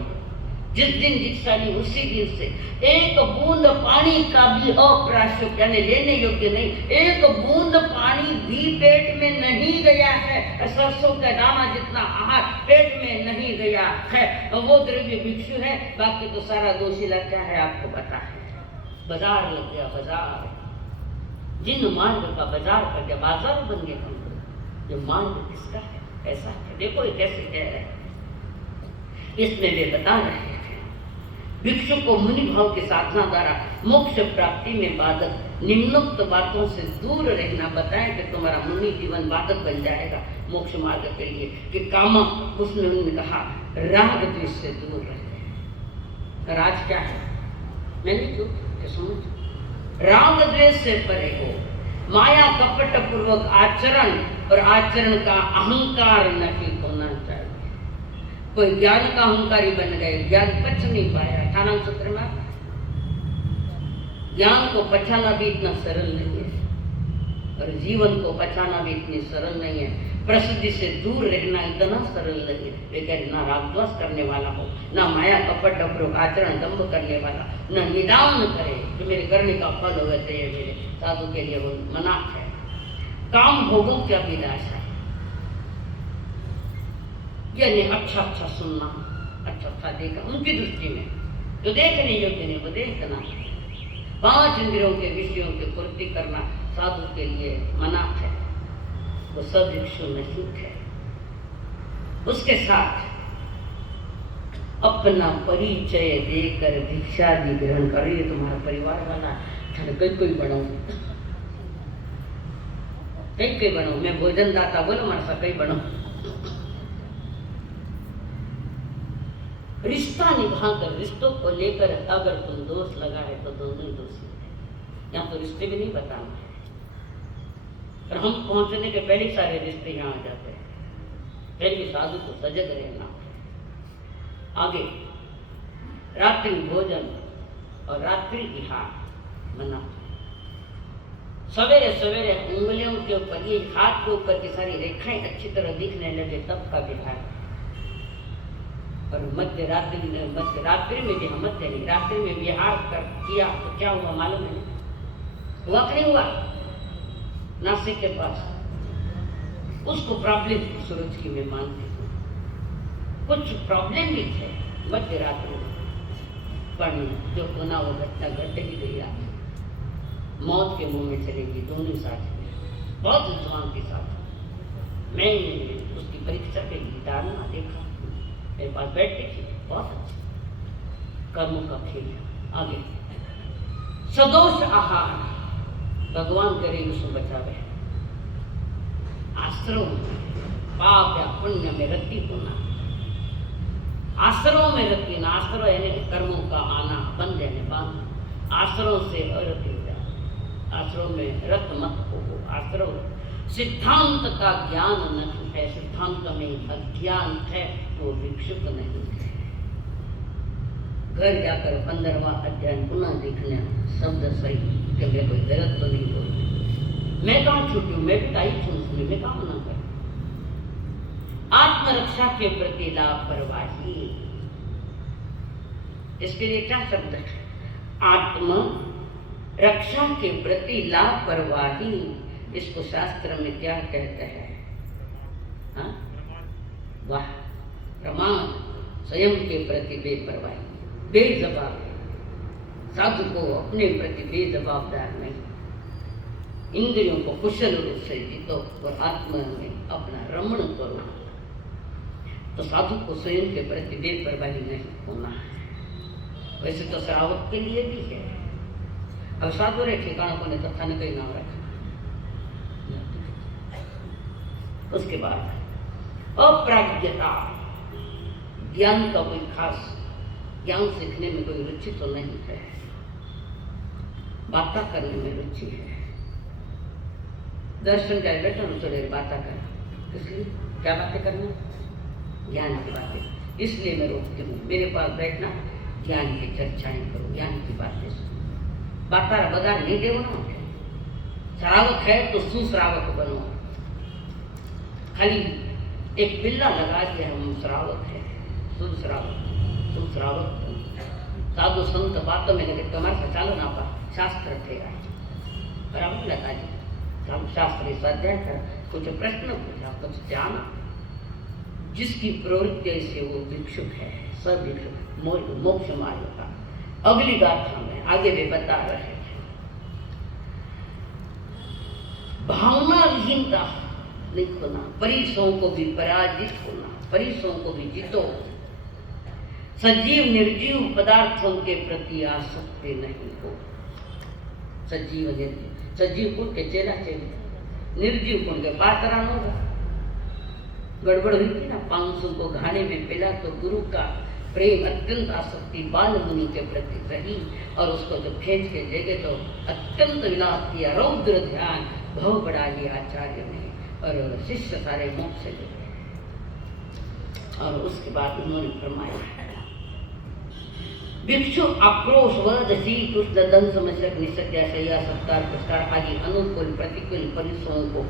जिस दिन दीक्षा ली उसी दिन से एक बूंद पानी का भी अप्राश्य यानी लेने योग्य नहीं, एक बूंद पानी भी पेट में नहीं गया है, सरसों का दाना जितना आहार पेट में नहीं गया है, वो द्रव्य भिक्षु है। बाकी तो सारा दोषीला क्या है आपको पता है, बाजार लग गया, बाजार जिन मार्ग का बाजार कर दिया, बाजार बन गया हमको। जो मार्ग किसका है ऐसा है, देखो ये कैसे कह रहे हैं, इसमें वे बता रहे हैं भिक्षु को मुनि भाव की साधना द्वारा मोक्ष प्राप्ति में बाधक निम्नोक्त बातों से दूर रहना बताएं कि तुम्हारा मुनि जीवन बाधक बन जाएगा मोक्ष मार्ग के लिए। कि कामा उसने उन्होंने कहा राग द्वेष से दूर रहते। राज क्या है मैंने क्यों समझ, राग द्वेष से परे हो, माया कपट पूर्वक आचरण और आचरण का अहंकार नहीं होना चाहिए। कोई ज्ञान का अहंकारी बन गए, ज्ञान पच नहीं पाया। 18 सूत्र में ज्ञान को पचाना भी इतना सरल नहीं है और जीवन को पचाना भी इतनी सरल नहीं है। प्रसिद्धि से दूर रहना इतना सरल नहीं है। लेकिन ना रागद्वेष करने वाला हो, ना माया कपट पूर्वक आचरण दम्भ करने वाला, ना निदान करे कि मेरे करने का फल हो गए, मेरे साधु के लिए वो मना है। काम भोगों की अभिलाषा यानी अच्छा अच्छा सुनना, अच्छा अच्छा देखा, उनकी दृष्टि में जो देखने योग्य नहीं वो देखना, 5 इंद्रियों के विषयों की पूर्ति करना, साधु के लिए मना है, वो सब भिक्षु नहीं है। उसके साथ अपना परिचय देकर भिक्षादि ग्रहण करिए। तुम्हारा परिवार वाला कोई बनो, कई बनो, मैं भोजन दाता बोलो मारा कई बनो। रिश्ता निभाकर, रिश्तों को लेकर अगर तुम दोष लगाए तो दोनों ही दोषी है। यहाँ तो रिश्ते भी नहीं बताना है, और हम पहुंचने के पहले सारे रिश्ते यहाँ आ जाते हैं। पहले साधु को सजग रहना। आगे रात्रि भोजन और रात्रि विहार मना। सवेरे सवेरे उंगलियों के ऊपर, ये हाथ के ऊपर की सारी रेखाएं अच्छी तरह दिखने लगे तब का विहार। और मध्य रात्रि में भी मध्य नहीं, रात्रि में विहार कर किया तो क्या हुआ मालूम है? हुआ कि नहीं हुआ? नासिक के पास उसको प्रॉब्लम थी, सूरज की मैं मानती हूँ, कुछ प्रॉब्लम भी थे मध्य रात्रि में, पर जो होना वो घटना घट ही गई। मौत के मुंह में चलेगी दोनों साथ में। बहुत विद्वान के साथ मैं उसकी परीक्षा के लिए डालना देखा, मेरे पास बैठे थे, बहुत अच्छे कर्मों का खेल। आगे सदोष आहार, भगवान करे उसको बचावे। आश्रम पाप या पुण्य में रति होना, आश्रम में रति ना, आश्रम यानी कर्मों का आना, बंद यानी बांध, आश्रम से अरति हो जाए। आश्रम में रत मत हो। आश्रम सिद्धांत का ज्ञान नहीं है, सिद्धांत में अज्ञान है, वो भिक्षुक नहीं है। घर जाकर 15वां अध्याय पुनः देखना, शब्द सही कि मैं कोई गलत तो नहीं बोलती। मैं कहाँ छूटी हूँ, मैं भी ताई सुनी, मैं कहाँ मना कर। आत्मरक्षा के प्रति लापरवाही, इसके लिए क्या शब्द है? आत्म रक्षा के प्रति लापरवाही। इसको शास्त्र में क्या कहते हैं? हाँ? वाह, प्रमाण। स्वयं के प्रति बेपरवाही, बेजवाब। साधु को अपने प्रति बेजवाबदार नहीं। इंद्रियों को कुशल रूप से जीतो और आत्मा में अपना रमण करो। तो साधु को स्वयं के प्रति बेपरवाही नहीं होना है। वैसे तो श्रावक के लिए भी है। अब साधु रे ठिकाना को नहीं तथा ने कहीं नाम रखा। उसके बाद अप्राज्ञता, ज्ञान का कोई खास, ज्ञान सीखने में कोई रुचि तो नहीं है, बातें करने में रुचि है। दर्शन का बैठा थोड़ी बातें करना, इसलिए क्या बातें करना? ज्ञान की बातें। इसलिए मैं रोकती हूँ, मेरे पास बैठना, ज्ञान की चर्चाएं करो, ज्ञान की बातें सुनो। बाता बगा नहीं देव ना, श्रावक है तो सुश्रावक बनो। खाली एक बिल्ला लगा के हम श्रावक है, सुश्रावक साधु संत बातों में लगे तुम्हारे से चालो ना पा शास्त्र थे बराबर लगा जी। हम शास्त्र स्वाध्याय कर, कुछ प्रश्न पूछा, कुछ जाना। जिसकी प्रवृत्ति से वो भिक्षुक है, सब भिक्षुक मोक्ष मार्ग का। अगली गाथा में आगे भी बता रहे हैं, भावना विहीनता नहीं होना, परिसों को भी पराजित होना, परिसों को भी जीतो। सजीव निर्जीव पदार्थों के प्रति आसक्ति नहीं हो। सजीव निर्जीव, सजीव कुल के चेला चेली, निर्जीव कुल के पात्रा न होगा। गड़बड़ हुई थी ना, 500 को घाने में पिला तो गुरु का प्रेम अत्यंत आसक्ति बाल मुनि के प्रति रही, और उसको जब खींच के देगे तो अत्यंत विलाप किया, रौद्र ध्यान भव बढ़ा लिया आचार्य ने, और शिष्य सारे मोक्ष से गए। और उसके बाद उन्होंने फरमाया, भिक्षु आक्रोश वध शीत उष्ण दंड समस्या निषद्या शैया सत्कार पुरस्कार आदि अनुकूल प्रतिकूल परिसरों को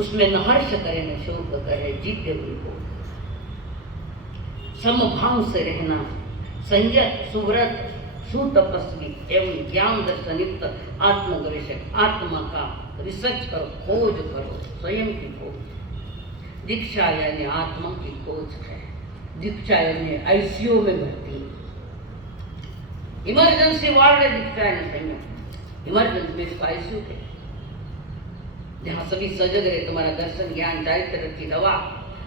उसमें न हर्ष करे न शोक करे, जीते हुए को समभाव से रहना, संयत सुव्रत सुतपस्वी एवं ज्ञान दर्शनित आत्मगवेषक, आत्मा का रिसर्च करो, खोज करो, स्वयं की खोज। दीक्षा यानी आत्मा की खोज है। दीक्षा यानी आईसीयू में भर्ती, इमरजेंसी वार्ड है दीक्षा यानी संयम। इमरजेंसी में इसको आईसीयू है, जहाँ सभी सजग रहे, तुम्हारा दर्शन ज्ञान चारित्र की दवा,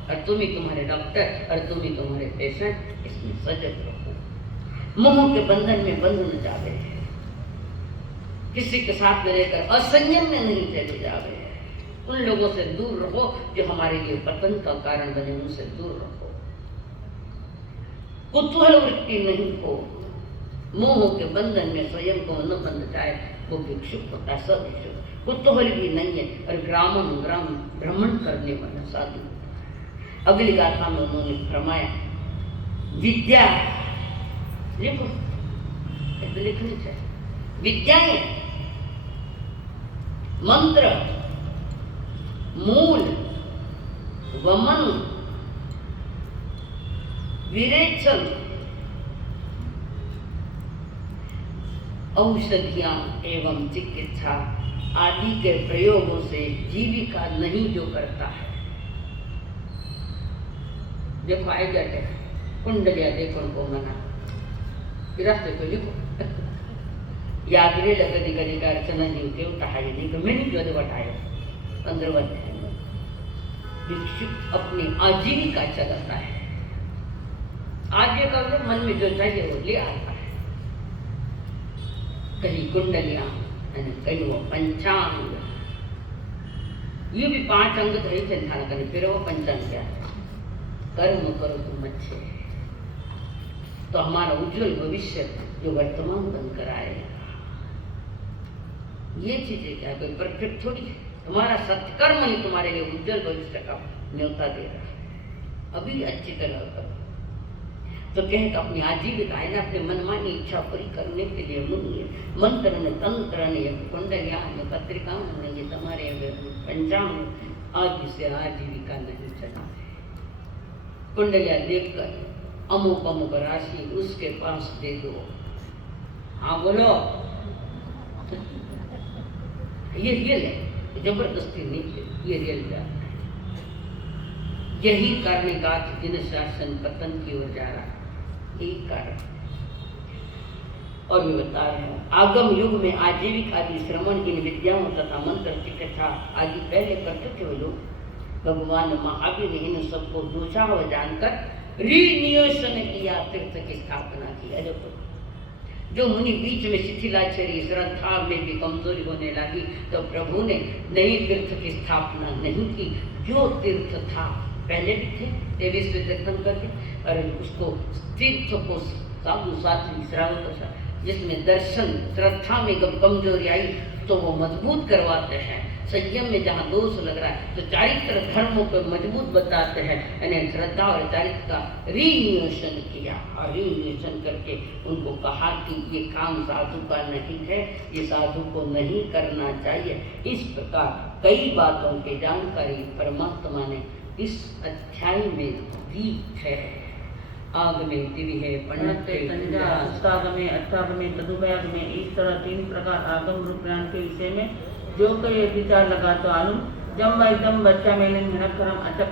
और तुम ही तुम्हारे डॉक्टर और तुम ही तुम्हारे पेशेंट, इसमें सजग रहो। मोह के बंधन में बंध न जावे, किसी के साथ में रहकर असंयम में नहीं चले जावे। उन लोगों से दूर रहो जो हमारे लिए पतन का कारण बने, उनसे दूर रहो। कुतूहल वृत्ति नहीं हो, मोह के बंधन में स्वयं को न बंध जाए, वो भिक्षुक होता, सभिक्षुक। कुतूहल भी नहीं है और ग्राम भ्रमण करने वाला साधु। अगली गाथा में उन्होंने फरमाया, विद्या लिखो, लिखनी चाहिए, विद्याएं, मंत्र, मूल, वमन, विरेचन, औषधियां एवं चिकित्सा आदि के प्रयोगों से जीविका नहीं जो करता है। देखो आई जाते कुंडलिया देखो उनको मना रास्ते तो लिखो याद रे कधी कधी का अर्चना जीव के उठाए नहीं तो मैंने जो बताया 15 अध्याय में भिक्षुक अपनी आजीविका चलाता है। आजीविका तो मन में जो चाहिए वो ले आता है। कहीं कुंडलियां कहीं वो पंचांग, ये भी 5 अंग तो ही चिंता न करें, फिर वो पंचांग क्या है, कर्म करो तुम अच्छे, तो हमारा उज्जवल भविष्य जो वर्तमान बनकर आएगा। ये चीजें क्या कोई परफेक्ट थोड़ी है, तुम्हारा सत्कर्म ही तुम्हारे लिए उज्जवल भविष्य का न्योता दे रहा है। अभी अच्छी तरह करो तो कहे अपनी आजीविका है ना, अपने मनमानी इच्छा पूरी करने के लिए मंत्र ने तंत्र ने कुंडलियां ने पत्रिकाओं ने ये तुम्हारे पंचांग आज से आजीविका नहीं चला। कुंडलियां देखकर अमुक अमुक राशि उसके पास दे दो। हाँ बोलो, ये रियल है, जबरदस्ती नहीं, ये रियल बात है। यही कारण का जिन शासन पतन की ओर जा रहा है, यही कारण। और वे बता रहे हैं आगम युग में आजीविका आदि श्रवण इन विद्याओं तथा मंत्र चिकित्सा आदि पहले करते थे वो लोग। भगवान महावीर ने इन सबको दूषा हो जानकर रिनियोशन किया, तीर्थ की स्थापना की। देखो जो मुनि बीच में शिथिलाचारी श्रद्धा में भी कमजोरी होने लगी तो प्रभु ने नई तीर्थ की स्थापना नहीं की। जो तीर्थ था पहले भी थे 23वें तीर्थंकर के, और उसको तीर्थ को साधु साथी श्रावक जिसमें दर्शन श्रद्धा में कमजोरी आई तो वो मजबूत करवाते हैं। संयम में जहाँ दोष लग रहा है तो चारित्र धर्मों को मजबूत बताते हैं। यानी श्रद्धा और चारित्र का रिन्यूएशन किया और रिन्यूएशन करके उनको कहा कि ये काम साधु का नहीं है, ये साधु को नहीं करना चाहिए। इस प्रकार कई बातों की जानकारी परमात्मा ने इस अध्याय में दी है। आगमे दिव्य है पंडित अष्टागमे अष्टागमे तदुपयागमे, इस तरह 3 प्रकार आगम रूप ज्ञान के विषय में जो कोई विचार लगा तो आलूम जम एकदम बच्चा मेले मेहनत करम अच्छा